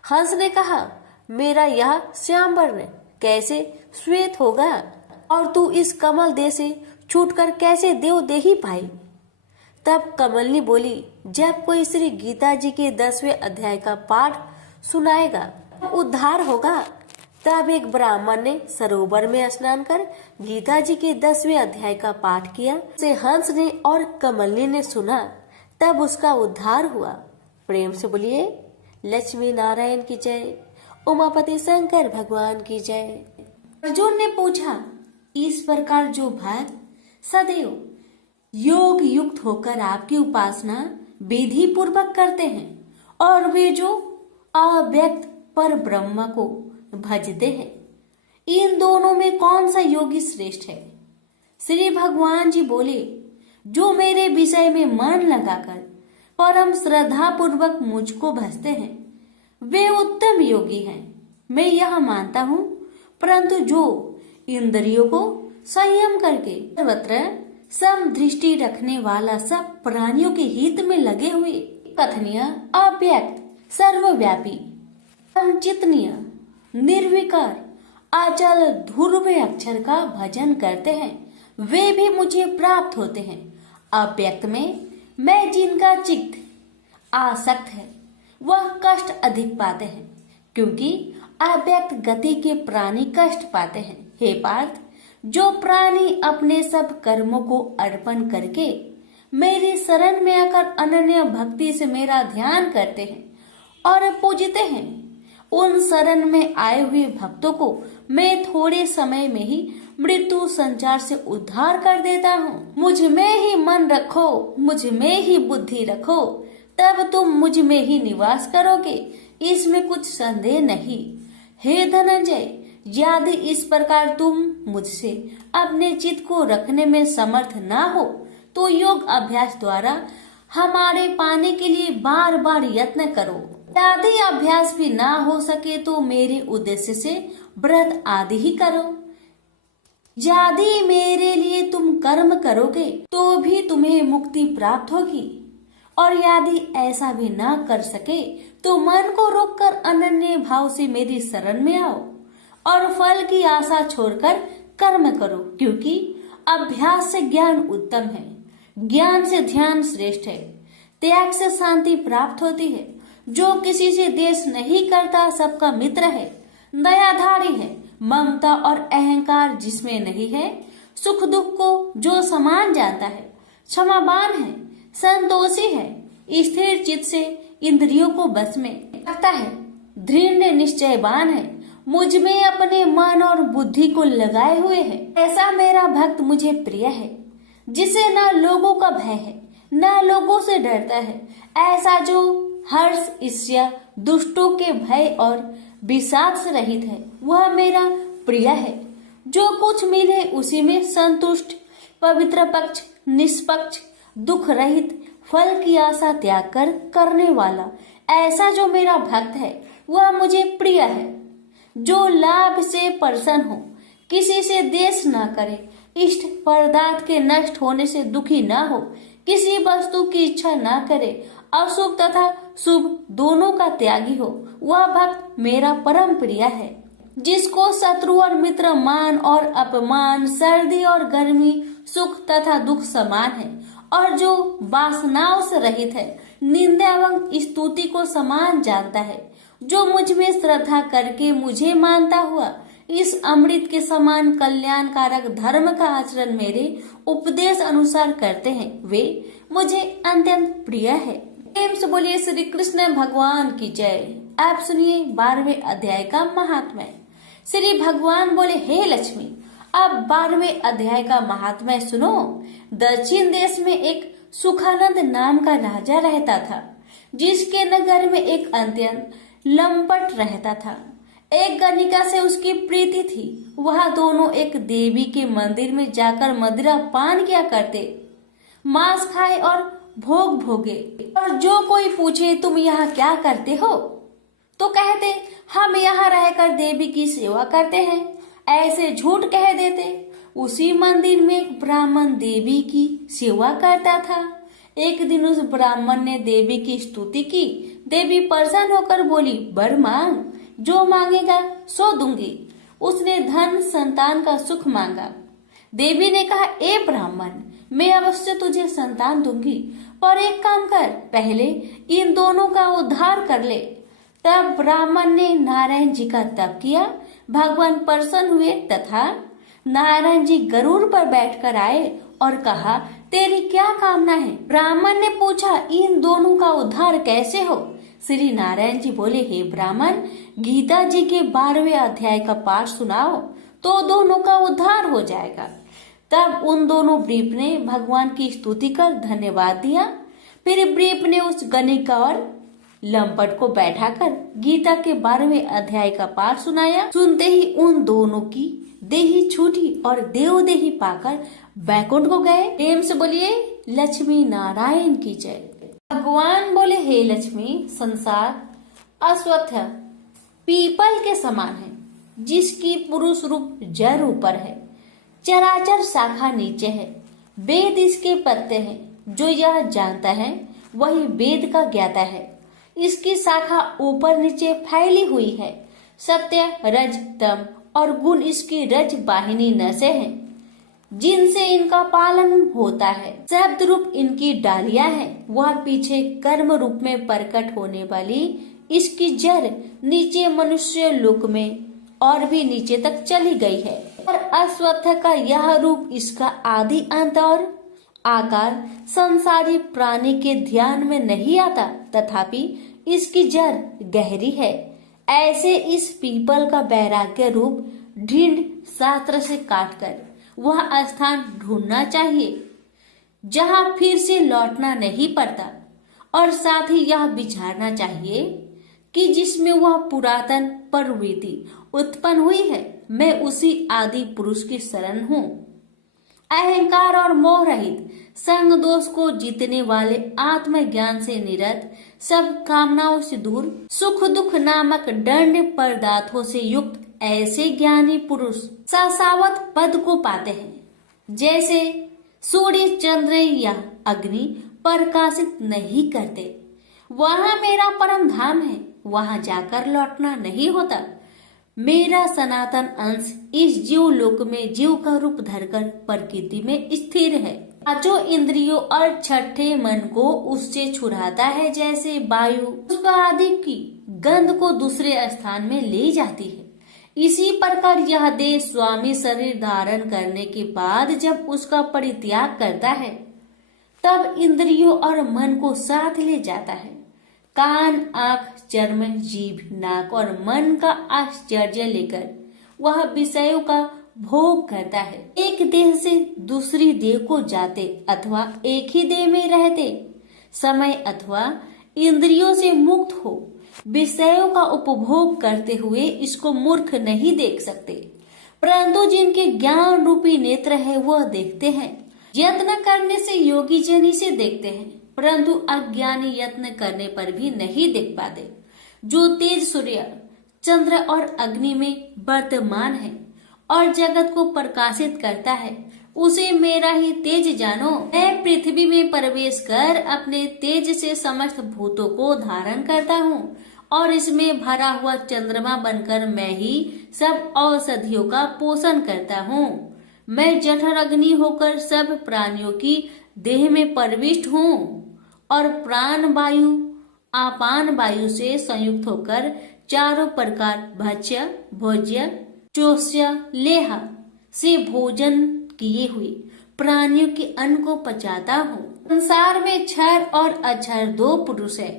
हंस ने कहा, मेरा यह श्याम वर्ण कैसे श्वेत होगा और तू इस कमल देह से छूटकर कैसे देव देही पाई? तब कमलनी बोली, जब कोई श्री गीता जी के 10वें अध्याय का पाठ सुनाएगा उद्धार होगा। तब एक ब्राह्मण ने सरोवर में स्नान कर गीता जी के 10वें अध्याय का पाठ किया। उसे हंस ने और कमलनी ने सुना। तब उसका उद्धार हुआ। प्रेम से बोलिए लक्ष्मी नारायण की जय, उमापति शंकर भगवान की जय। अर्जुन ने पूछा, इस प्रकार जो भक्त सदैव योग युक्त होकर आपकी उपासना विधि पूर्वक करते हैं और वे जो अव्यक्त पर ब्रह्म को भजते हैं, इन दोनों में कौन सा योगी श्रेष्ठ है? श्री भगवान जी बोले, जो मेरे विषय में मन लगाकर परम श्रद्धा पूर्वक मुझको भजते हैं वे उत्तम योगी हैं। मैं यह मानता हूँ, परंतु जो इंद्रियों को संयम करके सर्वत्र समदृष्टि रखने वाला सब प्राणियों के हित में लगे हुए कथनीय अव्यक्त सर्वव्यापी अचिंतनीय निर्विकार अचल ध्रुव अक्षर का भजन करते हैं वे भी मुझे प्राप्त होते हैं। अव्यक्त में मैं जिनका चित्त आसक्त है वह कष्ट अधिक पाते हैं, क्योंकि अव्यक्त गति के प्राणी कष्ट पाते हैं। हे पार्थ, जो प्राणी अपने सब कर्मों को अर्पण करके मेरी शरण में आकर अनन्य भक्ति से मेरा ध्यान करते हैं और पूजते हैं, उन शरण में आए हुए भक्तों को मैं थोड़े समय में ही मृत्यु संचार से उद्धार कर देता हूँ। मुझ में ही मन रखो, मुझ में ही बुद्धि रखो, तब तुम मुझ में ही निवास करोगे, इसमें कुछ संदेह नहीं। हे धनंजय, यदि इस प्रकार तुम मुझसे अपने चित्त को रखने में समर्थ ना हो तो योग अभ्यास द्वारा हमारे पाने के लिए बार बार यत्न करो। यदि अभ्यास भी ना हो सके तो मेरे उद्देश्य से व्रत आदि ही करो। यदि मेरे लिए तुम कर्म करोगे तो भी तुम्हें मुक्ति प्राप्त होगी, और यदि ऐसा भी ना कर सके तो मन को रोककर अनन्य भाव से मेरी शरण में आओ और फल की आशा छोड़कर कर्म करो, क्योंकि अभ्यास से ज्ञान उत्तम है, ज्ञान से ध्यान श्रेष्ठ है, त्याग से शांति प्राप्त होती है। जो किसी से द्वेष नहीं करता सबका मित्र है, दयाधारी है, ममता और अहंकार जिसमें नहीं है, सुख दुख को जो समान जानता है, क्षमावान है, संतोषी है, स्थिर चित्त से इंद्रियों को बस में रखता है, दृढ़ निश्चयवान है, मुझ में अपने मन और बुद्धि को लगाए हुए है, ऐसा मेरा भक्त मुझे प्रिय है, जिसे न लोगों का भय है न लोगों से डरता है। ऐसा जो हर्ष ईर्ष्या दुष्टों के भय और विषाद से रहित है वह मेरा प्रिय है। जो कुछ मिले उसी में संतुष्ट, पवित्र पक्ष, निष्पक्ष, दुख रहित, फल की आशा त्याग कर करने वाला, ऐसा जो मेरा भक्त है वह मुझे प्रिय है। जो लाभ से प्रसन्न हो, किसी से द्वेष न करे, इष्ट पदार्थ के नष्ट होने से दुखी न हो, किसी वस्तु की इच्छा न करे, अशुभ तथा शुभ दोनों का त्यागी हो, वह भक्त मेरा परम प्रिय है। जिसको शत्रु और मित्र, मान और अपमान, सर्दी और गर्मी, सुख तथा दुख समान है, और जो वासनाओं से रहित है, निंदा एवं स्तुति को समान जानता है, जो मुझ में श्रद्धा करके मुझे मानता हुआ इस अमृत के समान कल्याणकारक धर्म का आचरण मेरे उपदेश अनुसार करते हैं, वे मुझे अत्यंत प्रिय है। प्रेम से बोलिए श्री कृष्ण भगवान की जय। आप सुनिए 12वें अध्याय का महात्म्य। श्री भगवान बोले, हे लक्ष्मी, अब 12वें अध्याय का महात्म्य सुनो। दक्षिण देश में एक सुखानंद नाम का राजा रहता था, जिसके नगर में एक अत्यंत लंपट रहता था। एक गणिका से उसकी प्रीति थी। वह दोनों एक देवी के मंदिर में जाकर मदिरा पान किया करते, मांस खाए और भोग भोगे। और जो कोई पूछे तुम यहाँ क्या करते हो, तो कहते हम यहाँ रहकर देवी की सेवा करते हैं, ऐसे झूठ कह देते। उसी मंदिर में एक ब्राह्मण देवी की सेवा करता था। एक दिन उस ब्राह्मण ने देवी की स्तुति की। देवी प्रसन्न होकर बोली, वर मांग, जो मांगेगा सो दूंगी। उसने धन संतान का सुख मांगा। देवी ने कहा, ए ब्राह्मण, मैं अवश्य तुझे संतान दूंगी, पर एक काम कर, पहले इन दोनों का उद्धार कर ले। तब ब्राह्मण ने नारायण जी का तप किया। भगवान प्रसन्न हुए तथा नारायण जी गरुड़ पर बैठकर आए और कहा, तेरी क्या कामना है? ब्राह्मण ने पूछा, इन दोनों का उद्धार कैसे हो? श्री नारायण जी बोले, हे ब्राह्मण, गीता जी के 12वें अध्याय का पाठ सुनाओ तो दोनों का उद्धार हो जाएगा। तब उन दोनों ब्रीफ ने भगवान की स्तुति कर धन्यवाद दिया। फिर ब्रीफ ने उस गणिक और लंपट को बैठाकर गीता के 12वें अध्याय का पाठ सुनाया। सुनते ही उन दोनों की देही छूटी और देवदेही पाकर बैकुंठ को गए। प्रेम से बोलिए लक्ष्मी नारायण की जय। भगवान बोले, हे लक्ष्मी, संसार अश्वत्थ पीपल के समान है, जिसकी पुरुष रूप जड़ ऊपर है, चराचर शाखा नीचे है, वेद इसके पत्ते हैं। जो यह जानता है वही वेद का ज्ञाता है। इसकी शाखा ऊपर नीचे फैली हुई है। सत्य, रज, तम और गुण इसकी रज वाहिनी नसें हैं, जिनसे इनका पालन होता है। शब्द रूप इनकी डालियां हैं। वह पीछे कर्म रूप में प्रकट होने वाली इसकी जड़ नीचे मनुष्य लोक में और भी नीचे तक चली गई है। और अश्वत्थ का यह रूप इसका आदि अंत और आकार संसारी प्राणी के ध्यान में नहीं आता, तथापि इसकी जड़ गहरी है। ऐसे इस पीपल का वैराग्य रूप ढींढ शास्त्र से काटकर वह स्थान ढूंढना चाहिए जहां फिर से लौटना नहीं पड़ता, और साथ ही यह विचारना चाहिए कि जिसमें वह पुरातन प्रवृत्ति उत्पन्न हुई है, मैं उसी आदि पुरुष की शरण हूँ। अहंकार और मोह रहित, संग दोष को जीतने वाले, आत्मज्ञान से निरत, सब कामनाओं से दूर, सुख दुख नामक दंड पदार्थों से युक्त ऐसे ज्ञानी पुरुष शाश्वत पद को पाते हैं। जैसे सूर्य, चंद्र या अग्नि प्रकाशित नहीं करते, वहाँ मेरा परम धाम है, वहाँ जाकर लौटना नहीं होता। मेरा सनातन अंश इस जीव लोक में जीव का रूप धरकर प्रकृति में स्थिर है। पांचों इंद्रियों और छठे मन को उससे छुड़ाता है, जैसे वायु पुष्प आदि की गंध को दूसरे स्थान में ले जाती है। इसी प्रकार यह देह स्वामी शरीर धारण करने के बाद जब उसका परित्याग करता है, तब इंद्रियों और मन को साथ ले जाता है। कान, आंख, चर्म, जीभ, नाक और मन का आश्चर्य लेकर वह विषयों का भोग करता है। एक देह से दूसरी देह को जाते अथवा एक ही देह में रहते समय अथवा इंद्रियों से मुक्त हो विषयों का उपभोग करते हुए इसको मूर्ख नहीं देख सकते, परंतु जिनके ज्ञान रूपी नेत्र है वह देखते हैं। यत्न करने से योगी जन इसे देखते हैं, परंतु अज्ञानी यत्न करने पर भी नहीं देख पाते। जो तेज सूर्य, चंद्र और अग्नि में वर्तमान है और जगत को प्रकाशित करता है, उसे मेरा ही तेज जानो। मैं पृथ्वी में प्रवेश कर अपने तेज से समस्त भूतों को धारण करता हूँ, और इसमें भरा हुआ चंद्रमा बनकर मैं ही सब औषधियों का पोषण करता हूँ। मैं जठर अग्नि होकर सब प्राणियों की देह में प्रविष्ट हूँ, और प्राण वायु आपान वायु से संयुक्त होकर चारों प्रकार भक्ष्य, भोज्य, चोष्य, लेह से भोजन किए हुए प्राणियों के अन्न को पचाता हूँ। संसार में क्षर और अक्षर दो पुरुष है।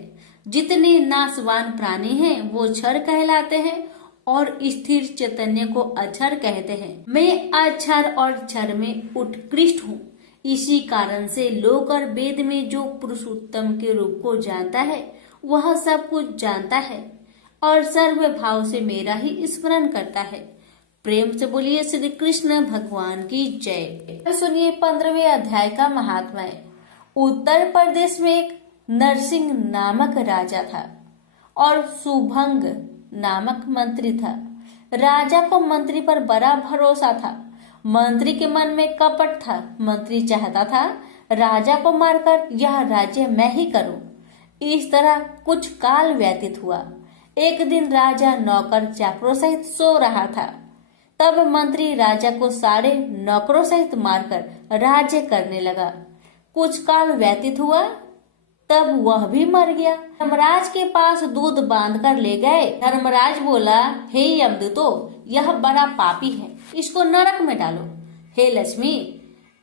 जितने नाशवान प्राणी हैं वो क्षर कहलाते हैं और स्थिर चैतन्य को अक्षर कहते हैं। मैं अक्षर और क्षर में उत्कृष्ट हूँ। इसी कारण से लोक और वेद में जो पुरुषोत्तम के रूप को जानता है वह सब कुछ जानता है और सर्व भाव से मेरा ही स्मरण करता है। प्रेम से बोलिए श्री कृष्ण भगवान की जय। सुनिए 15वें अध्याय का महात्म्य। उत्तर प्रदेश में एक नरसिंह नामक राजा था और सुभंग नामक मंत्री था। राजा को मंत्री पर बड़ा भरोसा था। मंत्री के मन में कपट था। मंत्री चाहता था राजा को मारकर यह राज्य मैं ही करूं। इस तरह कुछ काल व्यतीत हुआ। एक दिन राजा नौकर चाकरों सहित सो रहा था। तब मंत्री राजा को सारे नौकरों सहित मारकर राज्य करने लगा। कुछ काल व्यतीत हुआ, तब वह भी मर गया। धर्मराज के पास दूध बांध कर ले गए। धर्मराज बोला, हे यमदूतो, यह बड़ा पापी है, इसको नरक में डालो। हे लक्ष्मी,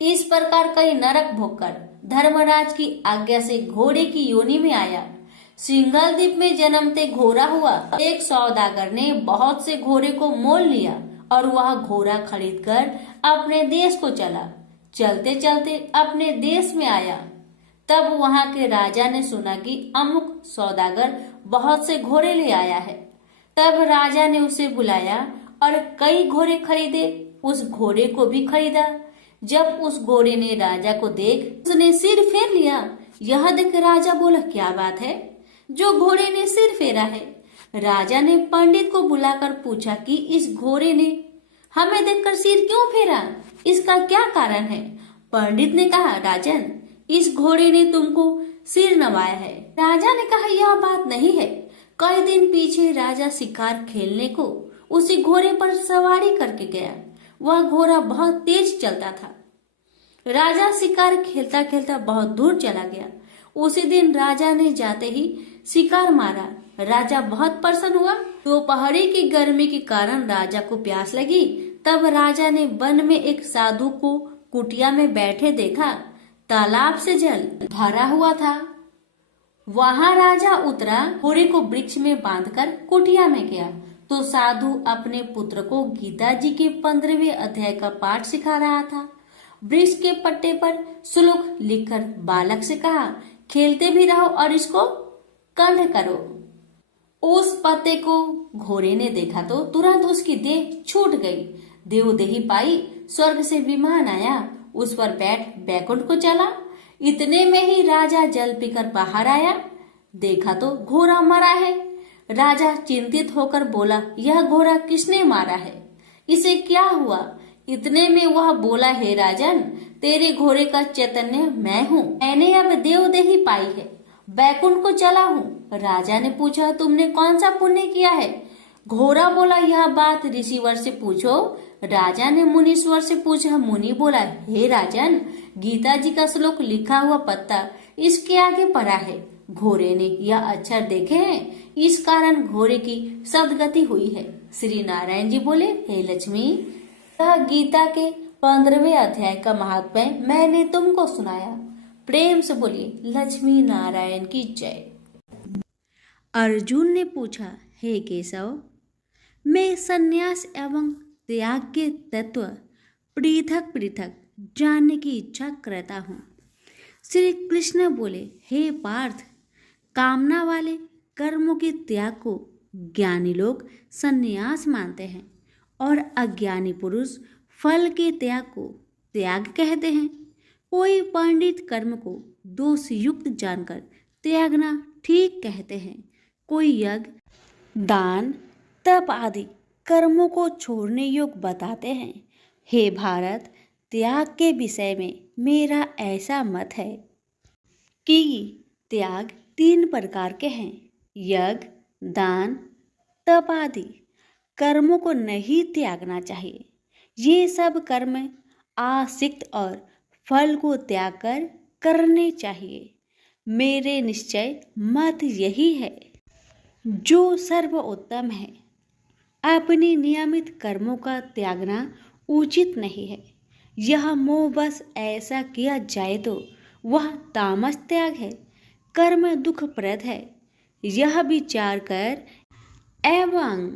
इस प्रकार कई नरक भोगकर धर्मराज की आज्ञा से घोड़े की योनि में आया। सिंघल द्वीप में जन्मते घोड़ा हुआ। एक सौदागर ने बहुत से घोड़े को मोल लिया और वह घोड़ा खरीदकर अपने देश को चला। चलते चलते अपने देश में आया। तब वहां के राजा ने सुना कि अमुक सौदागर बहुत से घोड़े ले आया है। तब राजा ने उसे बुलाया और कई घोड़े खरीदे, उस घोड़े को भी खरीदा। जब उस घोड़े ने राजा को देख उसने सिर फेर लिया। यह देख राजा बोला, क्या बात है जो घोड़े ने सिर फेरा है? राजा ने पंडित को बुलाकर पूछा कि इस घोड़े ने हमें देखकर सिर क्यों फेरा, इसका क्या कारण है? पंडित ने कहा, राजन, इस घोड़े ने तुमको सिर नवाया है। राजा ने कहा, यह बात नहीं है। कई दिन पीछे राजा शिकार खेलने को उसी घोड़े पर सवारी करके गया। वह घोड़ा बहुत तेज चलता था। राजा शिकार खेलता खेलता बहुत दूर चला गया। उसी दिन राजा ने जाते ही शिकार मारा। राजा बहुत प्रसन्न हुआ। दोपहरी की गर्मी के कारण राजा को प्यास लगी। तब राजा ने वन में एक साधु को कुटिया में बैठे देखा। तालाब से जल भरा हुआ था। वहां राजा उतरा, घोड़े को वृक्ष में बांधकर कुटिया में गया तो साधु अपने पुत्र को गीता जी के 15वें अध्याय का पाठ सिखा रहा था। वृक्ष के पट्टे पर श्लोक लिखकर बालक से कहा, खेलते भी रहो और इसको कंठ करो। उस पत्ते को घोड़े ने देखा तो तुरंत उसकी देह छूट गई। देवदेही पाई, स्वर्ग से विमान आया, उस पर बैठ बैकुंठ को चला। इतने में ही राजा जल पीकर बाहर आया, देखा तो घोड़ा मरा है। राजा चिंतित होकर बोला, यह घोड़ा किसने मारा है, इसे क्या हुआ? इतने में वह बोला, हे राजन, तेरे घोड़े का चैतन्य मैं हूँ। मैंने अब देवदेही पाई है, बैकुंठ को चला हूँ। राजा ने पूछा, तुमने कौन सा पुण्य किया है? घोड़ा बोला, यह बात ऋषिवर से पूछो। राजा ने मुनीश्वर से पूछा। मुनि बोला, हे राजन, गीता जी का श्लोक लिखा हुआ पत्ता इसके आगे पड़ा है। घोड़े ने यह अक्षर देखे हैं, इस कारण घोड़े की सदगति हुई है। श्री नारायण जी बोले, हे लक्ष्मी, यह गीता के 15वें अध्याय का महात्म्य मैंने तुमको सुनाया। प्रेम से बोलिए लक्ष्मी नारायण की जय। अर्जुन ने पूछा, हे केशव, मैं संन्यास एवं त्याग के तत्व पृथक पृथक जानने की इच्छा करता हूँ। श्री कृष्ण बोले, हे पार्थ, कामना वाले कर्मों के त्याग को ज्ञानी लोग संन्यास मानते हैं और अज्ञानी पुरुष फल के त्याग को त्याग कहते हैं। कोई पंडित कर्म को दोष युक्त जानकर त्यागना ठीक कहते हैं। कोई यज्ञ, दान, तप आदि कर्मों को छोड़ने योग्य बताते हैं। हे भारत, त्याग के विषय में मेरा ऐसा मत है कि त्याग 3 प्रकार के हैं। यज्ञ, दान, तप आदि कर्मों को नहीं त्यागना चाहिए। ये सब कर्म आसक्त और फल को त्याग कर करने चाहिए। मेरे निश्चय मत यही है जो सर्वोत्तम है। अपनी नियमित कर्मों का त्यागना उचित नहीं है। यह मोहवश ऐसा किया जाए तो वह तामस त्याग है, कर्म दुखप्रद है। यह विचार कर एवं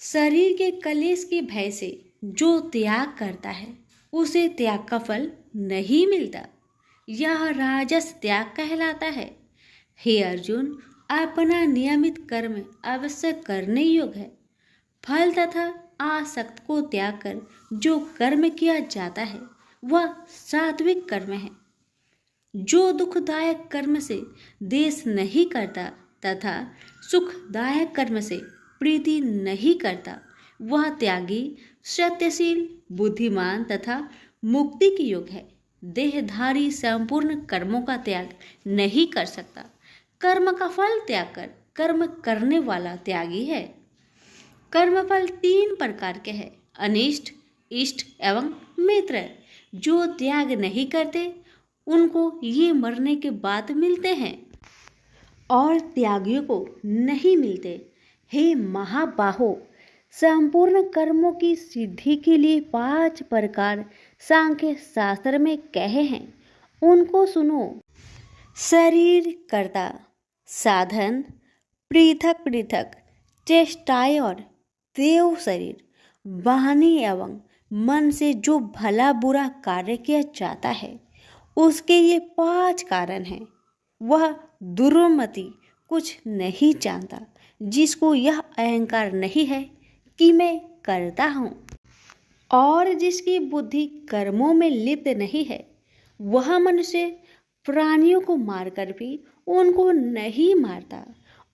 शरीर के कलेश के भय से जो त्याग करता है उसे त्याग का फल नहीं मिलता। यह राजस त्याग कहलाता है। हे अर्जुन, अपना नियमित कर्म अवश्य करने योग्य है। फल तथा आसक्त को त्याग कर जो कर्म किया जाता है वह सात्विक कर्म है। जो दुखदायक कर्म से द्वेष नहीं करता तथा सुखदायक कर्म से प्रीति नहीं करता वह त्यागी, सत्यशील, बुद्धिमान तथा मुक्ति की योग्य है। देहधारी संपूर्ण कर्मों का त्याग नहीं कर सकता। कर्म का फल त्याग कर कर्म करने वाला त्यागी है। कर्मफल 3 प्रकार के हैं, अनिष्ट, इष्ट एवं मित्र। जो त्याग नहीं करते उनको ये मरने के बाद मिलते हैं और त्यागियों को नहीं मिलते। हे महाबाहो, संपूर्ण कर्मों की सिद्धि के लिए 5 प्रकार सांख्य शास्त्र में कहे हैं, उनको सुनो। शरीर कर्ता, साधन, पृथक पृथक चेष्टाएं और देव शरीर, वाणी एवं मन से जो भला बुरा कार्य किया जाता है उसके ये 5 कारण हैं। वह दुर्मति कुछ नहीं जानता जिसको यह अहंकार नहीं है कि मैं करता हूँ, और जिसकी बुद्धि कर्मों में लिप्त नहीं है वह मनुष्य प्राणियों को मारकर भी उनको नहीं मारता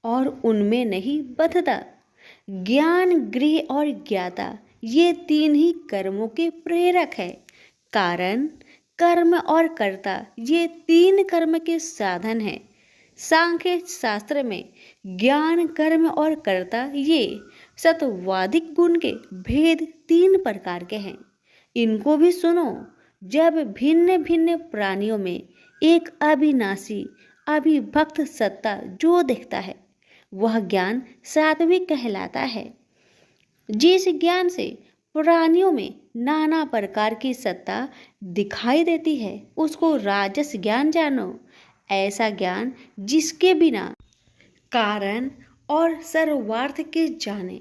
और उनमें नहीं बंधता। ज्ञान, गृह और ज्ञाता ये 3 ही कर्मों के प्रेरक है। कारण, कर्म और कर्ता ये 3 कर्म के साधन हैं। सांख्य शास्त्र में ज्ञान, कर्म और कर्ता ये सत्वादिक गुण के भेद 3 प्रकार के हैं। इनको भी सुनो। जब भिन्न भिन्न प्राणियों में एक अविनाशी अविभक्त सत्ता जो दिखता है वह ज्ञान सात्विक कहलाता है। जिस ज्ञान से प्राणियों में नाना प्रकार की सत्ता दिखाई देती है उसको राजस ज्ञान जानो। ऐसा ज्ञान जिसके बिना कारण और सर्वार्थ के जाने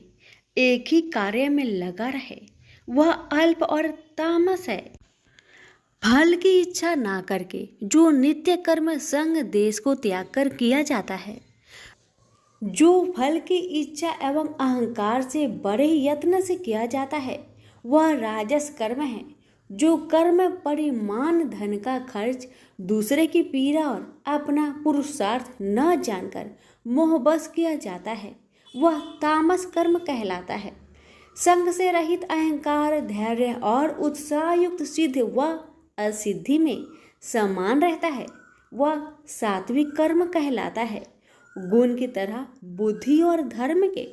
एक ही कार्य में लगा रहे वह अल्प और तामस है। फल की इच्छा ना करके जो नित्य कर्म संग देश को त्याग कर किया जाता है, जो फल की इच्छा एवं अहंकार से बड़े यत्न से किया जाता है वह राजस कर्म है। जो कर्म परिमाण धन का खर्च दूसरे की पीड़ा और अपना पुरुषार्थ न जानकर मोहबस किया जाता है वह तामस कर्म कहलाता है। संग से रहित अहंकार, धैर्य और उत्साह युक्त सिद्ध व असिद्धि में समान रहता है वह सात्विक कर्म कहलाता है। गुण की तरह बुद्धि और धर्म के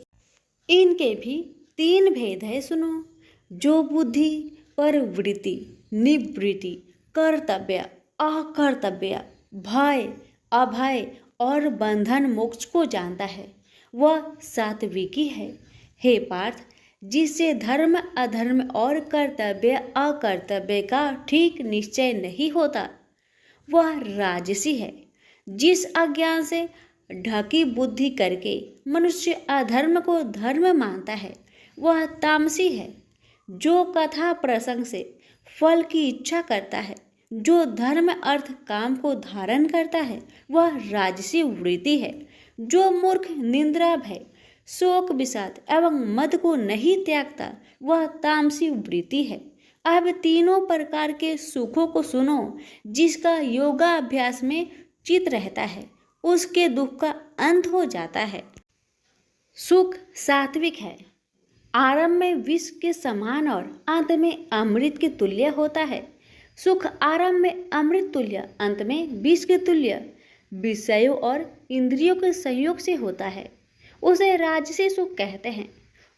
इनके भी 3 भेद है, सुनो। जो बुद्धि पर वृत्ति, निवृत्ति, कर्तव्य, अकर्तव्य, भय, अभय और बंधन मोक्ष को जानता है वह सात्विकी है। हे पार्थ, जिससे धर्म अधर्म और कर्तव्य अकर्तव्य का ठीक निश्चय नहीं होता वह राजसी है। जिस अज्ञान से ढकी बुद्धि करके मनुष्य अधर्म को धर्म मानता है वह तामसी है। जो कथा प्रसंग से फल की इच्छा करता है, जो धर्म अर्थ काम को धारण करता है वह राजसी वृत्ति है। जो मूर्ख, निंद्रा, भय, शोक, विषाद एवं मद को नहीं त्यागता वह तामसी वृत्ति है। अब 3 प्रकार के सुखों को सुनो। जिसका योगाभ्यास में चित रहता है उसके दुख का अंत हो जाता है। सुख सात्विक है। आरंभ में विष के समान और अंत में अमृत के तुल्य होता है। सुख आरंभ में अमृत तुल्य, अंत में विष के तुल्य विषयों और इंद्रियों के संयोग से होता है। उसे राजसी सुख कहते हैं।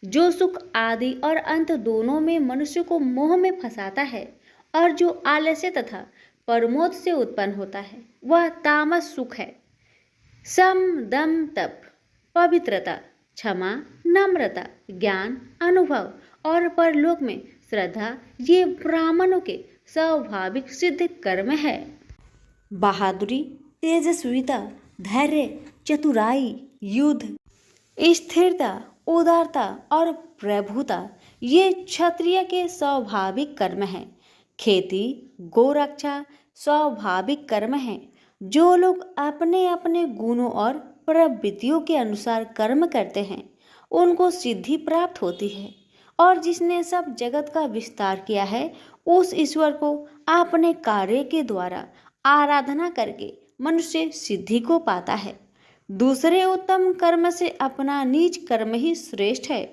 जो सुख आदि और अंत दोनों में मनुष्य को मोह में फंसाता है और जो आलस्य तथा प्रमोद से उत्पन्न होता है वह तामस सुख है। सम, दम, तप, पवित्रता, क्षमा, नम्रता, ज्ञान, अनुभव और परलोक में श्रद्धा ये ब्राह्मणों के स्वाभाविक सिद्ध कर्म है। बहादुरी, तेजस्विता, धैर्य, चतुराई, युद्ध, स्थिरता, उदारता और प्रभुता ये क्षत्रिय के स्वाभाविक कर्म हैं। खेती, गोरक्षा स्वाभाविक कर्म हैं। जो लोग अपने अपने गुणों और प्रवृत्तियों के अनुसार कर्म करते हैं उनको सिद्धि प्राप्त होती है, और जिसने सब जगत का विस्तार किया है उस ईश्वर को अपने कार्य के द्वारा आराधना करके मनुष्य सिद्धि को पाता है। दूसरे उत्तम कर्म से अपना नीच कर्म ही श्रेष्ठ है।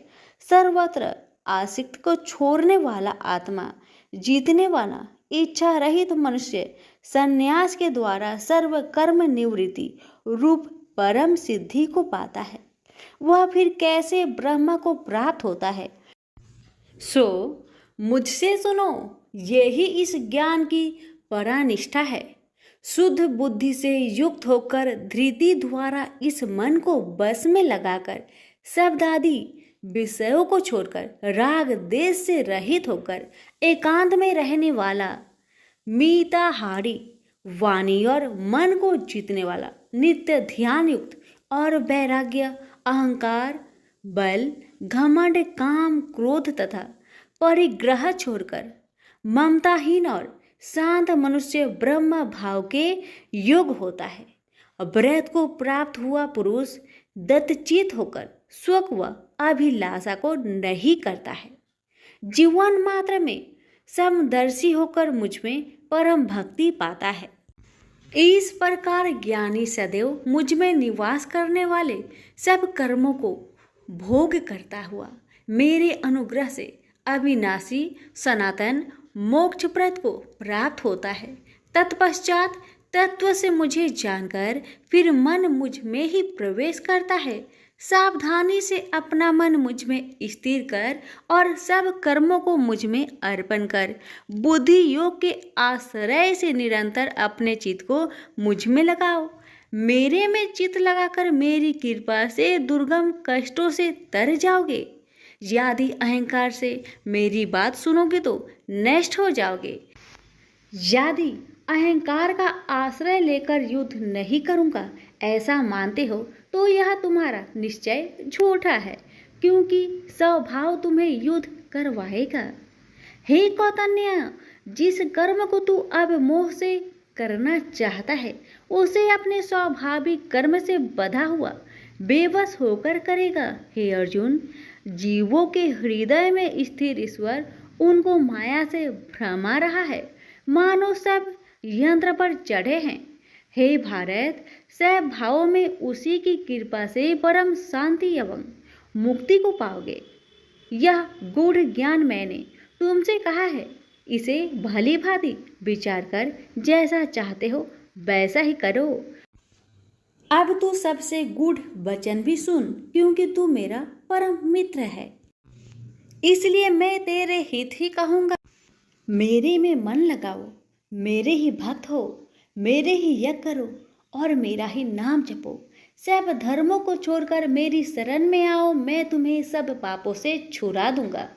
सर्वत्र आसक्त को छोड़ने वाला आत्मा जीतने वाला इच्छा रहित मनुष्य संन्यास के द्वारा सर्व कर्म निवृत्ति रूप परम सिद्धि को पाता है। वह फिर कैसे ब्रह्म को प्राप्त होता है? सो मुझसे सुनो, यही इस ज्ञान की परानिष्ठा है। शुद्ध बुद्धि से युक्त होकर धृति द्वारा इस मन को बस में लगाकर शब्द आदि विषयों को छोड़कर राग देश से रहित होकर एकांत में रहने वाला, मीताहारी, वाणी और मन को जीतने वाला, नित्य ध्यान युक्त और वैराग्य, अहंकार, बल, घमंड, काम, क्रोध तथा परिग्रह छोड़कर ममताहीन और शांत मनुष्य ब्रह्म भाव के योग होता है। व्रत को प्राप्त हुआ पुरुष दत्तचित होकर सुख व अभिलाषा को नहीं करता है। जीवन मात्र में समदर्शी होकर मुझमें परम भक्ति पाता है। इस प्रकार ज्ञानी सदैव मुझमें निवास करने वाले सब कर्मों को भोग करता हुआ मेरे अनुग्रह से अविनाशी सनातन मोक्षप्रद को प्राप्त होता है। तत्पश्चात तत्व से मुझे जानकर फिर मन मुझ में ही प्रवेश करता है। सावधानी से अपना मन मुझ में स्थिर कर और सब कर्मों को मुझ में अर्पण कर बुद्धि योग के आश्रय से निरंतर अपने चित्त को मुझ में लगाओ। मेरे में चित्त लगाकर मेरी कृपा से दुर्गम कष्टों से तर जाओगे। यदि अहंकार से मेरी बात सुनोगे तो नष्ट हो जाओगे। यदि अहंकार का आश्रय लेकर युद्ध नहीं करूंगा ऐसा मानते हो तो यह तुम्हारा निश्चय झूठा है, क्योंकि स्वभाव तुम्हें युद्ध करवाएगा। हे कौतन्य, जिस कर्म को तू अब मोह से करना चाहता है उसे अपने स्वाभाविक कर्म से बंधा हुआ बेबस होकर करेगा। हे अर्जुन, जीवों के हृदय में स्थिर ईश्वर उनको माया से भ्रमा रहा है, मानो सब यंत्र पर चढ़े हैं। हे भारत, सब भावों में उसी की कृपा से परम शांति एवं मुक्ति को पाओगे। यह गूढ़ ज्ञान मैंने तुमसे कहा है, इसे भली भांति विचार कर जैसा चाहते हो वैसा ही करो। अब तू सबसे गूढ़ वचन भी सुन, क्योंकि तू मेरा परम मित्र है, इसलिए मैं तेरे हित ही कहूँगा। मेरे में मन लगाओ, मेरे ही भक्त हो, मेरे ही यज्ञ करो और मेरा ही नाम जपो। सब धर्मों को छोड़कर मेरी शरण में आओ, मैं तुम्हें सब पापों से छुड़ा दूंगा।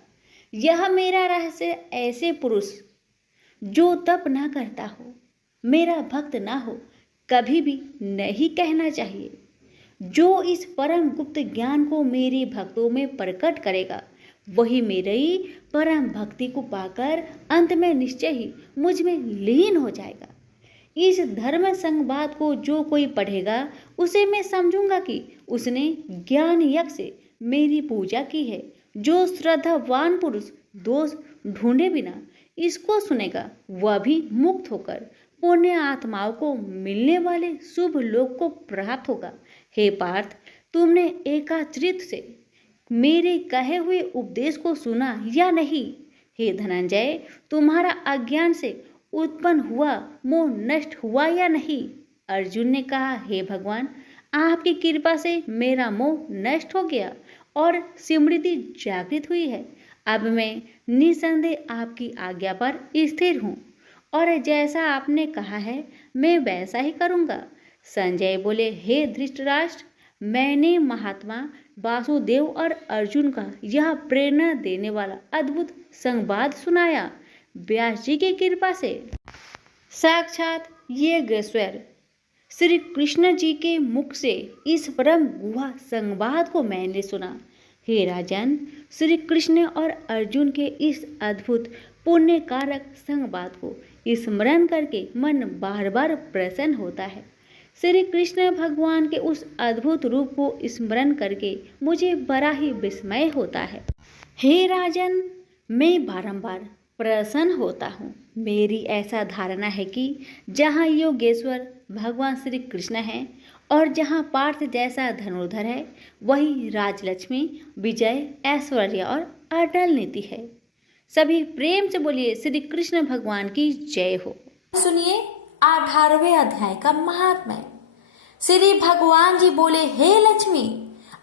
यह मेरा रहस्य ऐसे पुरुष जो तप ना करता हो, मेरा भक्त ना हो, कभी भी नहीं कहना चाहिए। जो इस परम गुप्त ज्ञान को मेरे भक्तों में प्रकट करेगा वही मेरी परम भक्ति को पाकर अंत में निश्चय ही मुझ में लीन हो जाएगा। इस धर्म संवाद को जो कोई पढ़ेगा उसे मैं समझूंगा कि उसने ज्ञान यज्ञ से मेरी पूजा की है। जो श्रद्धावान पुरुष दोष ढूंढे बिना इसको सुनेगा वह भी मुक्त होकर पुण्य आत्माओं को मिलने वाले शुभ लोक को प्राप्त होगा। हे पार्थ, तुमने एकाग्रचित्त से मेरे कहे हुए उपदेश को सुना या नहीं? हे धनंजय, तुम्हारा अज्ञान से उत्पन्न हुआ मोह नष्ट हुआ या नहीं? अर्जुन ने कहा, हे भगवान, आपकी कृपा से मेरा मोह नष्ट हो गया और स्मृति जागृत हुई है। अब मैं निसंदेह आपकी आज्ञा पर स्थिर हूँ और जैसा आपने कहा है मैं वैसा ही करूँगा। संजय बोले, हे धृतराष्ट्र, मैंने महात्मा वासुदेव और अर्जुन का यह प्रेरणा देने वाला अद्भुत संवाद सुनाया। व्यास जी की कृपा से साक्षात योगेश्वर श्री कृष्ण जी के मुख से इस परम गुहा संवाद को मैंने सुना। हे राजन, श्री कृष्ण और अर्जुन के इस अद्भुत पुण्य कारक संवाद को स्मरण करके मन बार बार प्रसन्न होता है। श्री कृष्ण भगवान के उस अद्भुत रूप को स्मरण करके मुझे बड़ा ही विस्मय होता है। हे राजन, मैं बारंबार प्रसन्न होता हूँ। मेरी ऐसा धारणा है कि जहाँ योगेश्वर भगवान श्री कृष्ण हैं और जहाँ पार्थ जैसा धनुर्धर है वही राजलक्ष्मी, विजय, ऐश्वर्य और अटल नीति है। सभी प्रेम से बोलिए श्री कृष्ण भगवान की जय हो। सुनिए 18वें अध्याय का महात्म्य। श्री भगवान जी बोले, हे लक्ष्मी,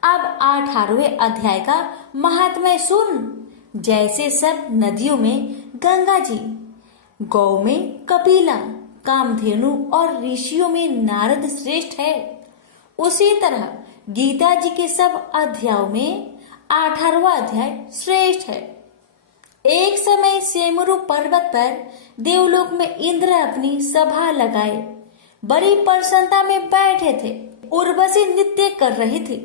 अब 18वें अध्याय का महात्म्य सुन। जैसे सब नदियों में गंगा जी, गौ में कपिला, कामधेनु और ऋषियों में नारद श्रेष्ठ है, उसी तरह गीता जी के सब अध्यायों में 18वां अध्याय श्रेष्ठ है। एक समय सेमरु पर्वत पर देवलोक में इंद्र अपनी सभा लगाए बड़ी प्रसन्नता में बैठे थे। उर्वशी नृत्य कर रही थी।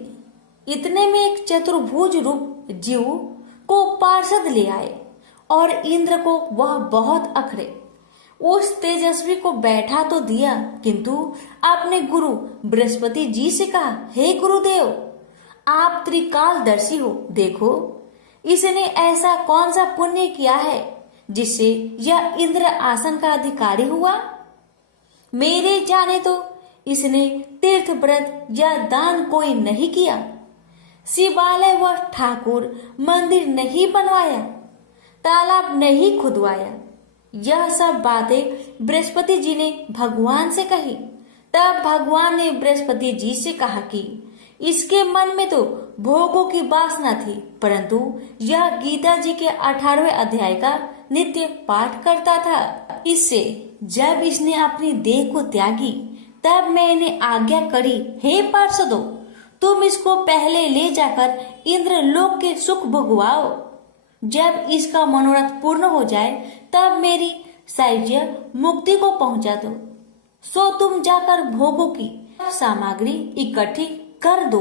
इतने में एक चतुर्भुज रूप जीव को पार्षद ले आए। और इंद्र को वह बहुत अखरे। उस तेजस्वी को बैठा तो दिया, किंतु अपने गुरु बृहस्पति जी से कहा, हे गुरुदेव, आप त्रिकालदर्शी हो, देखो इसने ऐसा कौन सा पुण्य किया है जिससे यह इंद्र आसन का अधिकारी हुआ। मेरे जाने तो इसने तीर्थ व्रत या दान कोई नहीं किया, शिवालय व ठाकुर मंदिर नहीं बनवाया, तालाब नहीं खुदवाया। यह सब बातें बृहस्पति जी ने भगवान से कही। तब भगवान ने बृहस्पति जी से कहा कि इसके मन में तो भोगों की वासना थी, परंतु यह गीता जी के 18वें अध्याय का नित्य पाठ करता था। इससे जब इसने अपनी देह को त्यागी, तब मैंने आज्ञा करी, हे पार्षदों, तुम इसको पहले ले जाकर इंद्र लोक के सुख भोगवाओ। जब इसका मनोरथ पूर्ण हो जाए, तब मेरी सायुज्य मुक्ति को पहुंचा दो। सो तुम जाकर भोगों की सामग्री इकट्ठी कर दो।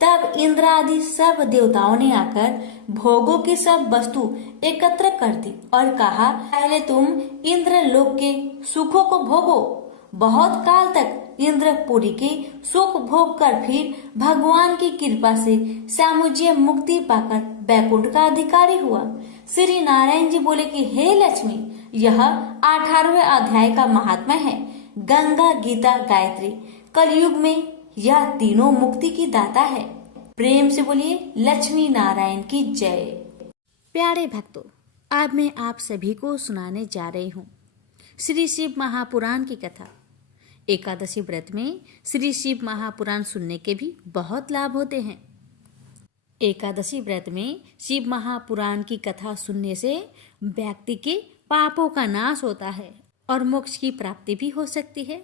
तब इंद्र आदि सब देवताओं ने आकर भोगों की सब वस्तु एकत्र कर दी और कहा, पहले तुम इंद्र लोक के सुखों को भोगो। बहुत काल तक इंद्रपुरी के सुख भोग कर फिर भगवान की कृपा से सामुज्य मुक्ति पाकर बैकुंठ का अधिकारी हुआ। श्री नारायण जी बोले कि हे लक्ष्मी, यह 18वें अध्याय का महात्मा है। गंगा, गीता, गायत्री, कलयुग में यह तीनों मुक्ति की दाता है। प्रेम से बोलिए लक्ष्मी नारायण की जय। प्यारे भक्तों, आज मैं आप सभी को सुनाने जा रही हूँ श्री शिव महापुराण की कथा। एकादशी व्रत में श्री शिव महापुराण सुनने के भी बहुत लाभ होते हैं। एकादशी व्रत में शिव महापुराण की कथा सुनने से व्यक्ति के पापों का नाश होता है और मोक्ष की प्राप्ति भी हो सकती है।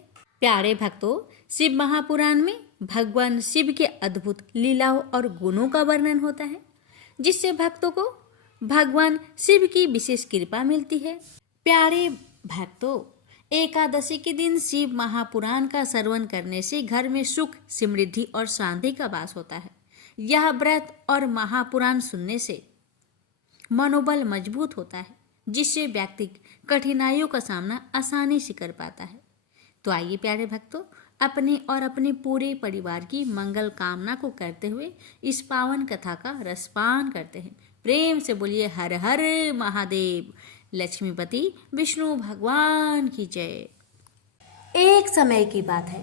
प्यारे भक्तों, शिव महापुराण में भगवान शिव के अद्भुत लीलाओं और गुणों का वर्णन होता है, जिससे भक्तों को भगवान शिव की विशेष कृपा मिलती है। प्यारे भक्तों, एकादशी के दिन शिव महापुराण का श्रवण करने से घर में सुख, समृद्धि और शांति का वास होता है। यह व्रत और महापुराण सुनने से मनोबल मजबूत होता है, जिससे व्यक्ति कठिनाइयों का सामना आसानी से कर पाता है। तो आइए प्यारे भक्तों, अपने और अपने पूरे परिवार की मंगल कामना को करते हुए इस पावन कथा का रसपान करते हैं। प्रेम से बोलिए हर हर महादेव, लक्ष्मीपति विष्णु भगवान की जय। एक समय की बात है,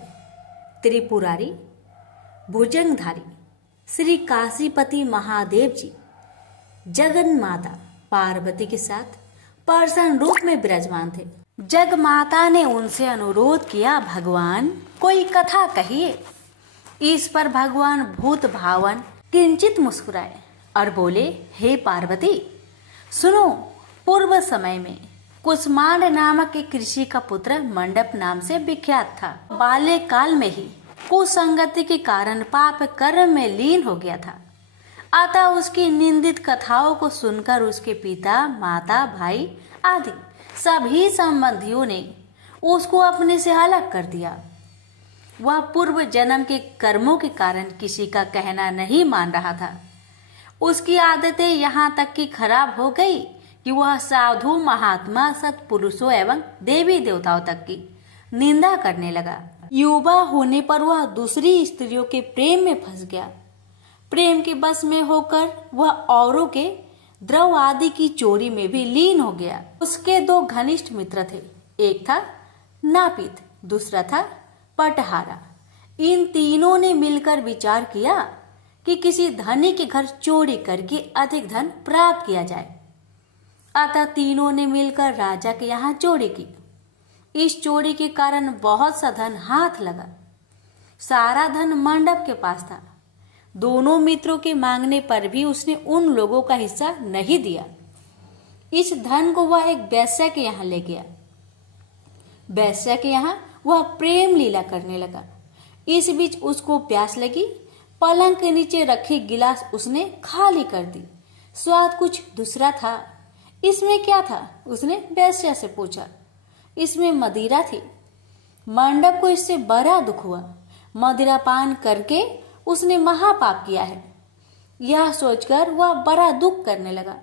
त्रिपुरारी भुजंगधारी श्री काशीपति महादेव जी जगन माता पार्वती के साथ पर्सन रूप में विराजमान थे। जग माता ने उनसे अनुरोध किया, भगवान कोई कथा कहिए। इस पर भगवान भूत भावन किंचित मुस्कुराए और बोले, हे पार्वती सुनो, पूर्व समय में कुसमांड नामक एक ऋषि का पुत्र मंडप नाम से विख्यात था। बाल्यकाल में ही कुसंगति के कारण पाप कर्म में लीन हो गया था। अतः उसकी निंदित कथाओं को सुनकर उसके पिता, माता, भाई आदि सभी संबंधियों ने उसको अपने से अलग कर दिया। वह पूर्व जन्म के कर्मों के कारण किसी का कहना नहीं मान रहा था। उसकी आदतें यहाँ तक कि खराब हो गई कि वह साधु, महात्मा, सत्पुरुषों एवं देवी देवताओं तक की निंदा करने लगा। युवा होने पर वह दूसरी स्त्रियों के प्रेम में फंस गया। प्रेम के बस में होकर वह औरों के द्रव आदि की चोरी में भी लीन हो गया। उसके दो घनिष्ठ मित्र थे, एक था नापित, दूसरा था पटहारा। इन तीनों ने मिलकर विचार किया कि किसी धनी के घर चोरी करके अधिक धन प्राप्त किया जाए। अतः तीनों ने मिलकर राजा के यहाँ चोरी की। इस चोरी के कारण बहुत सा धन हाथ लगा। सारा धन मंडप के पास था। दोनों मित्रों के मांगने पर भी उसने उन लोगों का हिस्सा नहीं दिया। इस धन को वह एक वैश्या के यहाँ ले गया। वैश्या के यहाँ वह प्रेम लीला करने लगा। इस बीच उसको प्यास लगी। पलंग के नीचे रखी गिलास उसने खाली कर दी। स्वाद कुछ दूसरा था। इसमें क्या था? उसने वैश्या से पूछा। इसमें मदिरा थी। मंडप को इससे बड़ा दुख हुआ। मदिरा पान करके उसने महापाप किया है। यह सोचकर वह बड़ा दुख करने लगा।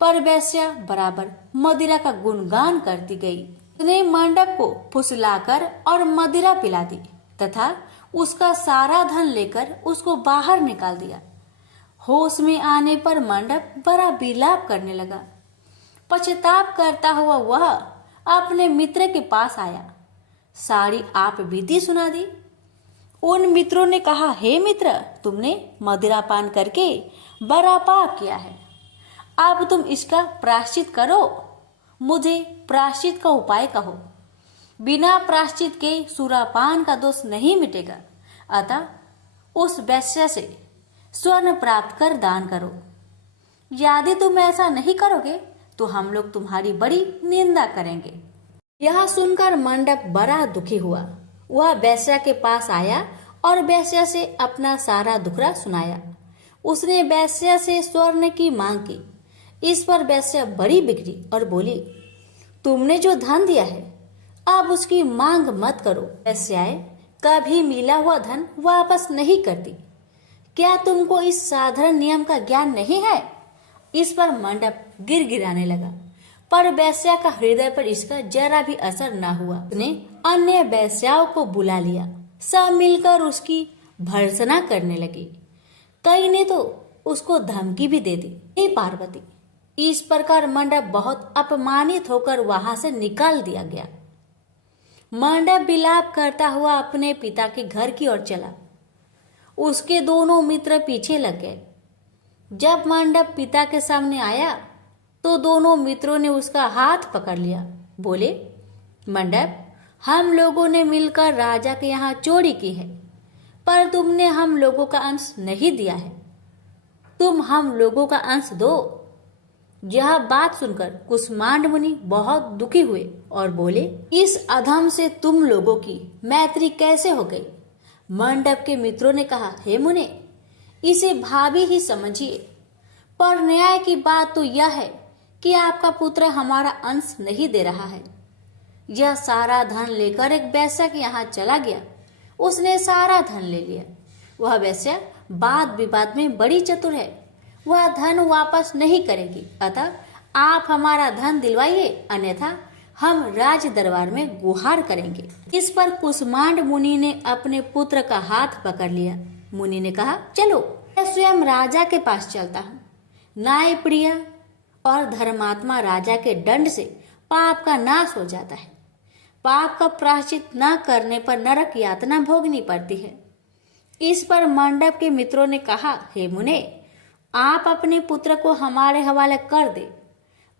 पर वैश्या बराबर मदिरा का गुणगान करती गई। उसने मंडप को फुसलाकर और मदिरा पिला दी तथा उसका सारा धन लेकर उसको बाहर निकाल दिया। होश में आने पर मंडप बड़ा विलाप करने लगा। पश्चाताप करता हुआ वह अपने मित्र के पास आया, सारी आप बीती सुना दी। उन मित्रों ने कहा, हे मित्र, तुमने मदिरा पान करके बड़ा पाप किया है। अब तुम इसका प्रायश्चित करो। मुझे प्रायश्चित का उपाय कहो। बिना प्रायश्चित के सुरापान का दोष नहीं मिटेगा। अतः उस वैश्य से स्वर्ण प्राप्त कर दान करो। यदि तुम ऐसा नहीं करोगे तो हम लोग तुम्हारी बड़ी निंदा करेंगे। यह सुनकर मंडप बड़ा दुखी हुआ। वह वैश्या के पास आया और वैश्या से अपना सारा दुखड़ा सुनाया। उसने वैश्या से स्वर्ण की मांग की। इस पर वैश्या बड़ी बिगड़ी और बोली, तुमने जो धन दिया है अब उसकी मांग मत करो। वैश्याएं कभी मिला हुआ धन वापस नहीं करती। क्या तुमको इस साधारण नियम का ज्ञान नहीं है? इस पर मंडप गिड़गिड़ाने लगा, पर वैश्या का हृदय पर इसका जरा भी असर न हुआ। उसने अन्य वैश्याओं को बुला लिया। सब मिलकर उसकी भर्त्सना करने लगी। कई ने तो उसको धमकी भी दे दी, हे पार्वती। इस प्रकार मंडप बहुत अपमानित होकर वहां से निकाल दिया गया। मंडप विलाप करता हुआ अपने पिता के घर की ओर चला। उसके दोनों मित्र पीछे लग गए। जब मंडप पिता के सामने आया तो दोनों मित्रों ने उसका हाथ पकड़ लिया। बोले, मंडप, हम लोगों ने मिलकर राजा के यहाँ चोरी की है, पर तुमने हम लोगों का अंश नहीं दिया है। तुम हम लोगों का अंश दो। यह बात सुनकर कुष्मांड मुनि बहुत दुखी हुए और बोले, इस अधम से तुम लोगों की मैत्री कैसे हो गई? मंडप के मित्रों ने कहा, हे मुने, इसे भाभी ही समझिए, पर न्याय की बात तो यह है कि आपका पुत्र हमारा अंश नहीं दे रहा है। यह सारा धन लेकर एक वैश्या के यहाँ चला गया। उसने सारा धन ले लिया। वह वैश्या वाद विवाद में बड़ी चतुर है। वह धन वापस नहीं करेगी। अतः आप हमारा धन दिलवाइए, अन्यथा हम राज दरबार में गुहार करेंगे। इस पर कुष्मांड मुनि ने अपने पुत्र का हाथ पकड़ लिया। मुनि ने कहा, चलो मैं स्वयं राजा के पास चलता हूँ। न्याय प्रिय और धर्मात्मा राजा के दंड से पाप का नाश हो जाता है। पाप का प्रायश्चित न करने पर नरक यातना भोगनी पड़ती है। इस पर मंडप के मित्रों ने कहा, हे मुने, आप अपने पुत्र को हमारे हवाले कर दे।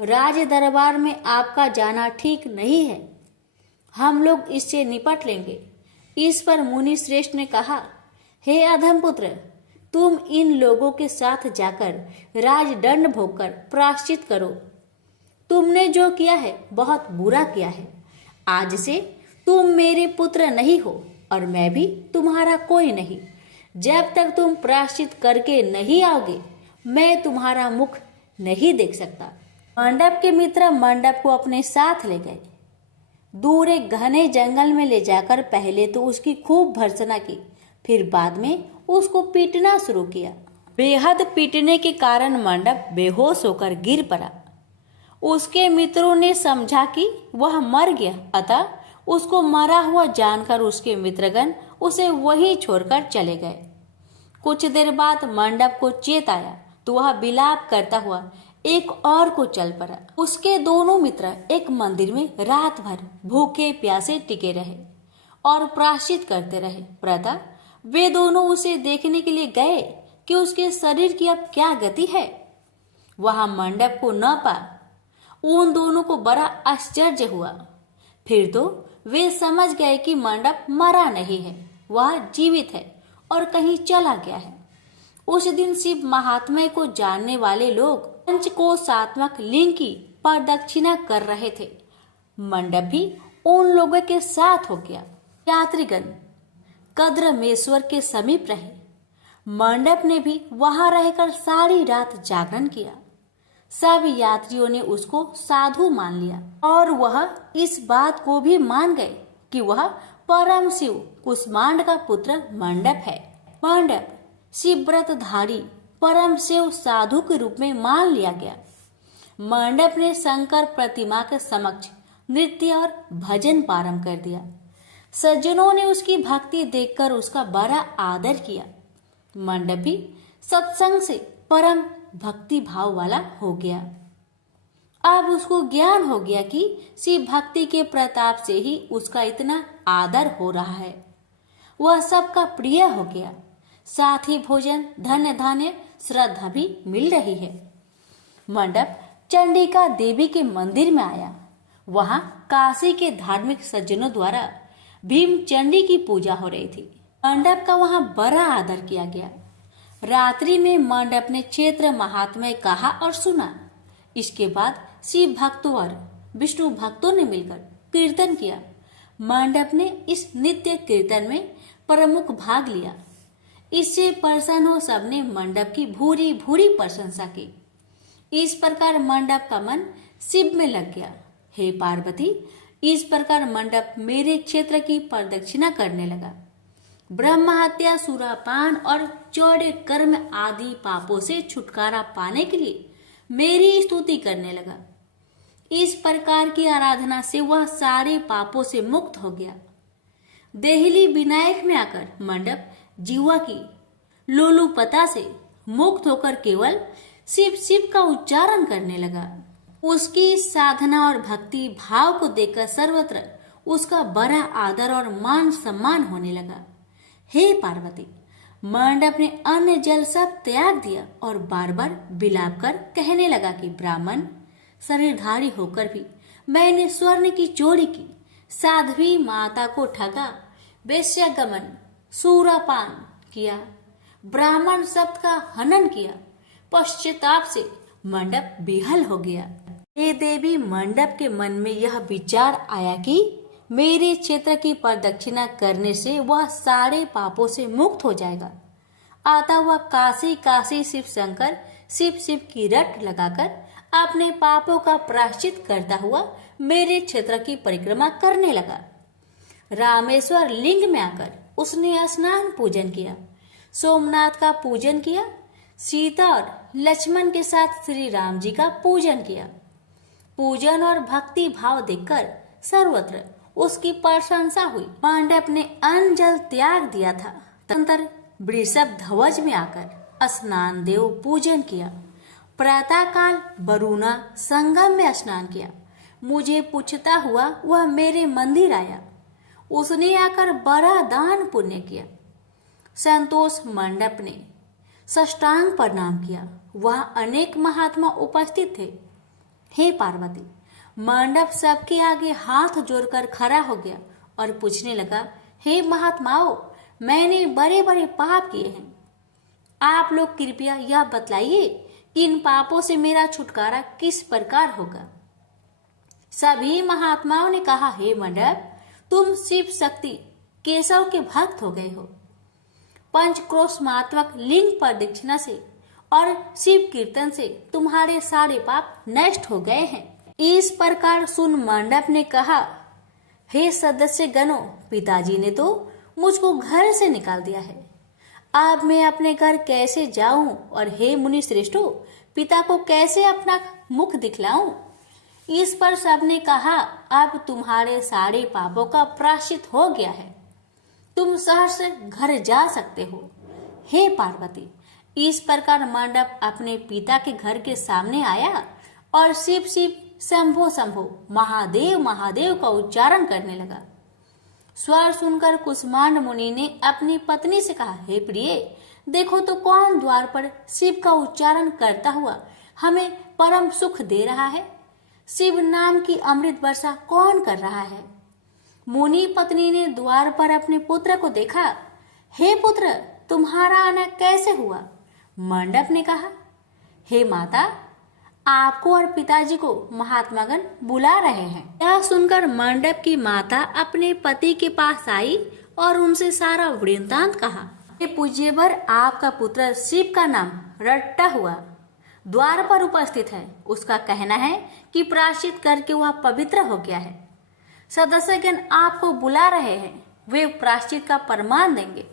राज दरबार में आपका जाना ठीक नहीं है। हम लोग इससे निपट लेंगे। इस पर मुनि श्रेष्ठ ने कहा, हे अधम पुत्र, तुम इन लोगों के साथ जाकर राजदंड भोगकर प्रायश्चित करो। तुमने जो किया है बहुत बुरा किया है। आज से तुम मेरे पुत्र नहीं हो और मैं भी तुम्हारा कोई नहीं। जब तक तुम प्रायश्चित करके नहीं आओगे मैं तुम्हारा मुख नहीं देख सकता। मंडप के मित्र मंडप को अपने साथ ले गए। दूर एक घने जंगल में ले जाकर पहले तो उसकी खूब भर्त्सना की, फिर बाद में उसको पीटना शुरू किया। बेहद पीटने के कारण मंडप बेहोश होकर गिर पड़ा। उसके मित्रों ने समझा कि वह मर गया, अतः उसको मरा हुआ जानकर उसके मित्रगण उसे वहीं छोड़कर चले गए। कुछ देर बाद मंडप को चेत आया तो वह विलाप करता हुआ एक और को चल पड़ा। उसके दोनों मित्र एक मंदिर में रात भर भूखे प्यासे टिके रहे और प्रायश्चित करते रहे। प्रातः वे दोनों उसे देखने के लिए गए कि उसके शरीर की अब क्या गति है। वहां मंडप को न पा उन दोनों को बड़ा आश्चर्य हुआ। फिर तो वे समझ गए कि मंडप मरा नहीं है, वह जीवित है और कहीं चला गया है। उस दिन शिव महात्म्य को जानने वाले लोग पंचकोशात्मक लिंग की प्रदक्षिणा कर रहे थे। मंडप भी उन लोगों के साथ हो गया। यात्रीगण कद्रमेश्वर के समीप रहे। मंडप ने भी वहां रहकर सारी रात जागरण किया। सब यात्रियों ने उसको साधु मान लिया और वह इस बात को भी मान गए कि वह परम शिव कुष्मांड का पुत्र मंडप है। मंडप शिवव्रतधारी परम शिव साधु के रूप में मान लिया गया। मंडप ने शंकर प्रतिमा के समक्ष नृत्य और भजन प्रारंभ कर दिया। सज्जनों ने उसकी भक्ति देखकर उसका बड़ा आदर किया। मंडप भी सत्संग से परम भक्ति भाव वाला हो गया। अब उसको ज्ञान हो गया कि शिव भक्ति के प्रताप से ही उसका इतना आदर हो रहा है। वह सबका प्रिय हो गया। साथ ही भोजन, धन्य धान्य, श्रद्धा भी मिल रही है। मंडप चंडिका देवी के मंदिर में आया। वहां काशी के धार्मिक सज्जनों द्वारा भीम चंडी की पूजा हो रही थी। मंडप का वहां बड़ा आदर किया गया। रात्रि में मंडप ने क्षेत्र महात्म्य कहा और सुना। इसके बाद शिव भक्तों और विष्णु भक्तों ने मिलकर कीर्तन किया। मंडप ने इस नित्य कीर्तन में प्रमुख भाग लिया। इससे प्रसन्न हो सबने मंडप की भूरी भूरी प्रशंसा की। इस प्रकार मंडप का मन शिव में लग गया। हे पार्वती, इस प्रकार मंडप मेरे क्षेत्र की प्रदक्षिणा करने लगा। ब्रह्म हत्या, सुरापान और चौड़े कर्म आदि पापों से छुटकारा पाने के लिए मेरी स्तुति करने लगा। इस प्रकार की आराधना से वह सारे पापों से मुक्त हो गया। देहली विनायक में आकर मंडप जीवा की लोलुपता से मुक्त होकर केवल शिव शिव का उच्चारण करने लगा। उसकी साधना और भक्ति भाव को देखकर सर्वत्र उसका बड़ा आदर और मान सम्मान होने लगा। हे पार्वती, मंडप ने अन्न जल सब त्याग दिया और बार बार बिलाप कर कहने लगा कि ब्राह्मण शरीरधारी होकर भी मैंने स्वर्ण की चोरी की, साध्वी माता को ठगा, वेश्यागमन, सूरापान किया, ब्राह्मण शब्द का हनन किया। पश्चाताप से मंडप बेहाल हो गया। हे देवी, मंडप के मन में यह विचार आया कि मेरे क्षेत्र की प्रदक्षिणा करने से वह सारे पापों से मुक्त हो जाएगा। अतः वह काशी काशी शिव शंकर शिव शिव की रट लगाकर अपने पापों का प्रायश्चित करता हुआ मेरे क्षेत्र की परिक्रमा करने लगा। रामेश्वर लिंग में आकर उसने स्नान पूजन किया, सोमनाथ का पूजन किया, सीता और लक्ष्मण के साथ श्री राम जी का पूजन किया। पूजन और भक्ति भाव देखकर सर्वत्र उसकी प्रशंसा हुई। मंडप ने अन्न जल त्याग दिया था। तदनंतर वृषभ ध्वज में आकर स्नान देव पूजन किया। प्रातः काल वरुणा संगम में स्नान किया। मुझे पूछता हुआ वह मेरे मंदिर आया। उसने आकर बड़ा दान पुण्य किया। संतोष मंडप ने साष्टांग प्रणाम किया। वह अनेक महात्मा उपस्थित थे। हे पार्वती, मंडप सबके आगे हाथ जोड़कर खड़ा हो गया और पूछने लगा, हे महात्माओं, मैंने बड़े बड़े पाप किए हैं। आप लोग कृपया यह बतलाइए कि इन पापों से मेरा छुटकारा किस प्रकार होगा। सभी महात्माओं ने कहा, हे मंडप, तुम शिव शक्ति केशव के भक्त हो गए हो। पंचक्रोशमात्मक लिंग प्रदक्षिणा से और शिव कीर्तन से तुम्हारे सारे पाप नष्ट हो गए हैं। इस प्रकार सुन मंडप ने कहा, हे सदस्य गणों, पिताजी ने तो मुझको घर से निकाल दिया है। अब मैं अपने घर कैसे जाऊं और हे मुनि श्रेष्ठों, पिता को कैसे अपना मुख दिखलाऊं। इस पर सबने कहा, अब तुम्हारे सारे पापों का प्रायश्चित हो गया है, तुम सहर्ष घर जा सकते हो। हे पार्वती, इस प्रकार मंडप अपने पिता के घर के सामने आया और शिव शिव शंभो शंभो महादेव महादेव का उच्चारण करने लगा। स्वर सुनकर कुष्मांड मुनि ने अपनी पत्नी से कहा, हे प्रिय, देखो तो कौन द्वार पर शिव का उच्चारण करता हुआ हमें परम सुख दे रहा है। शिव नाम की अमृत वर्षा कौन कर रहा है। मुनि पत्नी ने द्वार पर अपने पुत्र को देखा। हे पुत्र, तुम्हारा आना कैसे हुआ। मंडप ने कहा, हे माता, आपको और पिताजी को महात्मागण बुला रहे हैं। यह सुनकर मंडप की माता अपने पति के पास आई और उनसे सारा वृत्तांत कहा। हे पूज्यवर, आपका पुत्र शिव का नाम रट्टा हुआ द्वार पर उपस्थित है। उसका कहना है कि प्रायश्चित करके वह पवित्र हो गया है। सदस्यगण आपको बुला रहे हैं, वे प्रायश्चित का प्रमाण देंगे।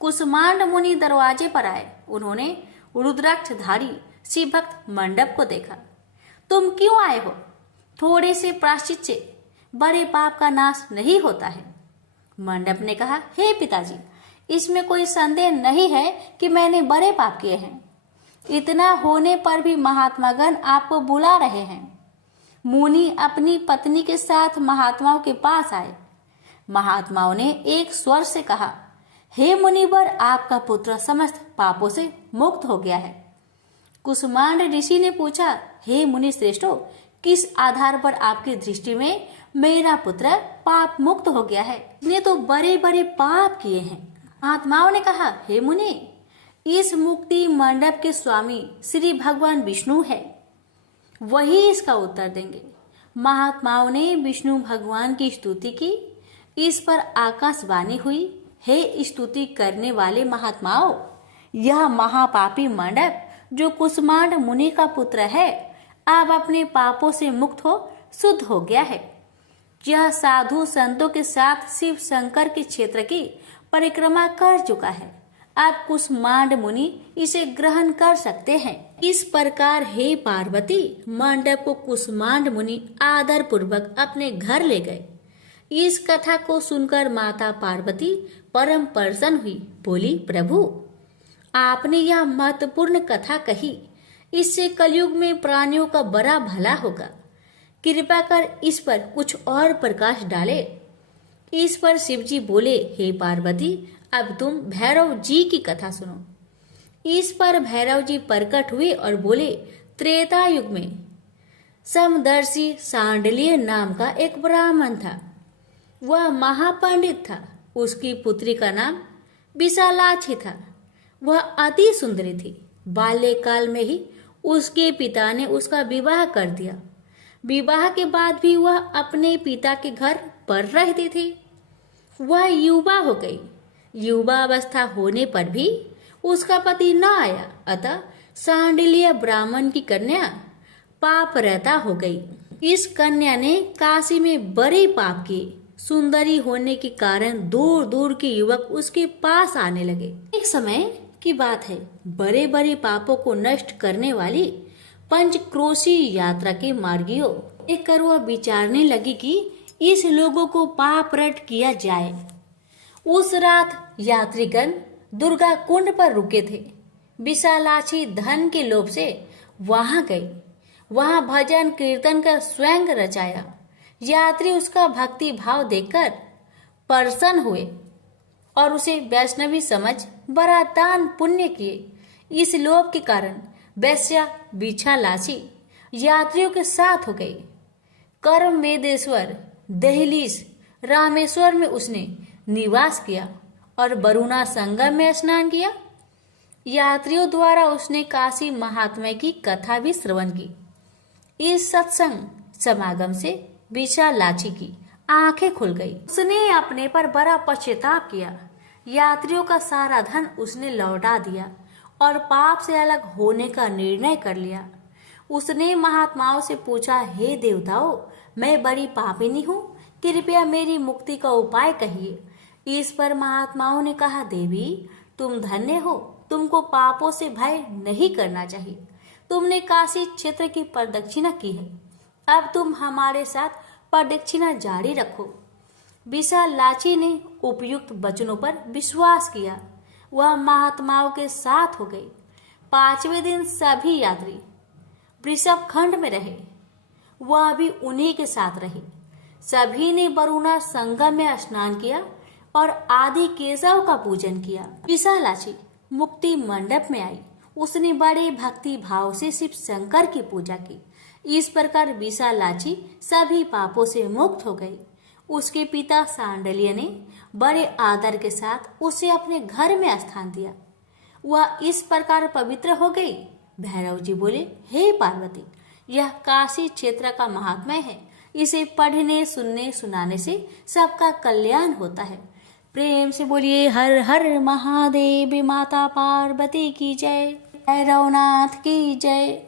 कुष्मांड मुनि दरवाजे पर आए। उन्होंने रुद्राक्षधारी शिव भक्त मंडप को देखा तुम क्यों आए हो? थोड़े से प्रायश्चित से बड़े पाप का नाश नहीं होता है। मंडप ने कहा, हे पिताजी, इसमें कोई संदेह नहीं है कि मैंने बड़े पाप किए हैं। इतना होने पर भी महात्मागण आपको बुला रहे हैं। मुनि अपनी पत्नी के साथ महात्माओं के पास आए। महात्माओं ने एक स्वर से कहा, हे मुनिवर, आपका पुत्र समस्त पापों से मुक्त हो गया है। कुसुमांड ऋषि ने पूछा, हे मुनि श्रेष्ठो, किस आधार पर आपकी दृष्टि में मेरा पुत्र पाप मुक्त हो गया है? इसने तो बड़े बड़े पाप किए हैं। महात्माओं ने कहा, हे मुनि, इस मुक्ति मंडप के स्वामी श्री भगवान विष्णु है, वही इसका उत्तर देंगे। महात्माओं ने विष्णु भगवान की स्तुति की। इस पर आकाशवाणी हुई, हे स्तुति करने वाले महात्माओं, यह महापापी मंडप जो कुसुमांड मुनि का पुत्र है, अब अपने पापों से मुक्त हो शुद्ध हो गया है। यह साधु संतों के साथ शिव शंकर के क्षेत्र की परिक्रमा कर चुका है। अब कुसुमांड मुनि इसे ग्रहण कर सकते हैं। इस प्रकार हे पार्वती, मंडप को कुसुमांड मुनि आदर पूर्वक अपने घर ले गए। इस कथा को सुनकर माता पार्वती परम प्रसन्न हुई। बोली, प्रभु, आपने यह महत्वपूर्ण कथा कही, इससे कलयुग में प्राणियों का बड़ा भला होगा। कृपा कर इस पर कुछ और प्रकाश डाले। इस पर शिवजी बोले, हे पार्वती, अब तुम भैरव जी की कथा सुनो। इस पर भैरव जी प्रकट हुए और बोले, त्रेता युग में समदर्शी सांडल्य नाम का एक ब्राह्मण था। वह महापंडित था। उसकी पुत्री का नाम विशालाक्षी था। वह अति सुंदरी थी। बाल्यकाल में ही उसके पिता ने उसका विवाह कर दिया। विवाह के बाद भी वह अपने पिता के घर पर रहती थी। वह युवा हो गई। युवावस्था होने पर भी उसका पति न आया, अतः सांडिल्य ब्राह्मण की कन्या पाप रहता हो गई। इस कन्या ने काशी में बड़े पाप किए। सुंदरी होने के कारण दूर दूर के युवक उसके पास आने लगे। एक समय की बात है, बड़े बड़े पापों को नष्ट करने वाली पंचक्रोशी यात्रा के मार्गियों एक कर वह विचारने लगी कि इस लोगों को पाप रट किया जाए। उस रात यात्रीगण दुर्गा कुंड पर रुके थे। विशालाक्षी धन के लोभ से वहां गई। वहां भजन कीर्तन का स्वयं रचाया। यात्री उसका भक्ति भाव देखकर प्रसन्न हुए और उसे वैष्णवी समझ बड़ा दान पुण्य किए। इस लोभ के कारण वैश्या विशालाक्षी यात्रियों के साथ हो गई। कर्म मेदेश्वर दहलीज रामेश्वर में उसने निवास किया और वरुणा संगम में स्नान किया। यात्रियों द्वारा उसने काशी महात्म्य की कथा भी श्रवण की। इस सत्संग समागम से विशालाक्षी की आंखें खुल गई। उसने अपने पर बड़ा पश्चाताप किया। यात्रियों का सारा धन उसने लौटा दिया और पाप से अलग होने का निर्णय कर लिया। उसने महात्माओं से पूछा, हे देवताओं, मैं बड़ी पापिनी हूँ, कृपया मेरी मुक्ति का उपाय कहिए। इस पर महात्माओं ने कहा, देवी, तुम धन्य हो, तुमको पापों से भय नहीं करना चाहिए। तुमने काशी क्षेत्र की प्रदक्षिणा की है, अब तुम हमारे साथ प्रदक्षिणा जारी रखो। विशालाक्षी ने उपयुक्त वचनों पर विश्वास किया। वह महात्माओं के साथ हो गई। 5वें दिन सभी यात्री वृषभ खंड में रहे। वह भी उन्हीं के साथ रहे। सभी ने वरुणा संगम में स्नान किया और आदि केशव का पूजन किया। विशालाक्षी मुक्ति मंडप में आई। उसने बड़े भक्ति भाव से शिव शंकर की पूजा की। इस प्रकार विशालाक्षी सभी पापों से मुक्त हो गई। उसके पिता सांडल्य ने बड़े आदर के साथ उसे अपने घर में स्थान दिया। वह इस प्रकार पवित्र हो गई। भैरव जी बोले, हे पार्वती, यह काशी क्षेत्र का महात्म्य है। इसे पढ़ने सुनने सुनाने से सबका कल्याण होता है। प्रेम से बोलिए हर हर महादेव। माता पार्वती की जय। भैरवनाथ की जय।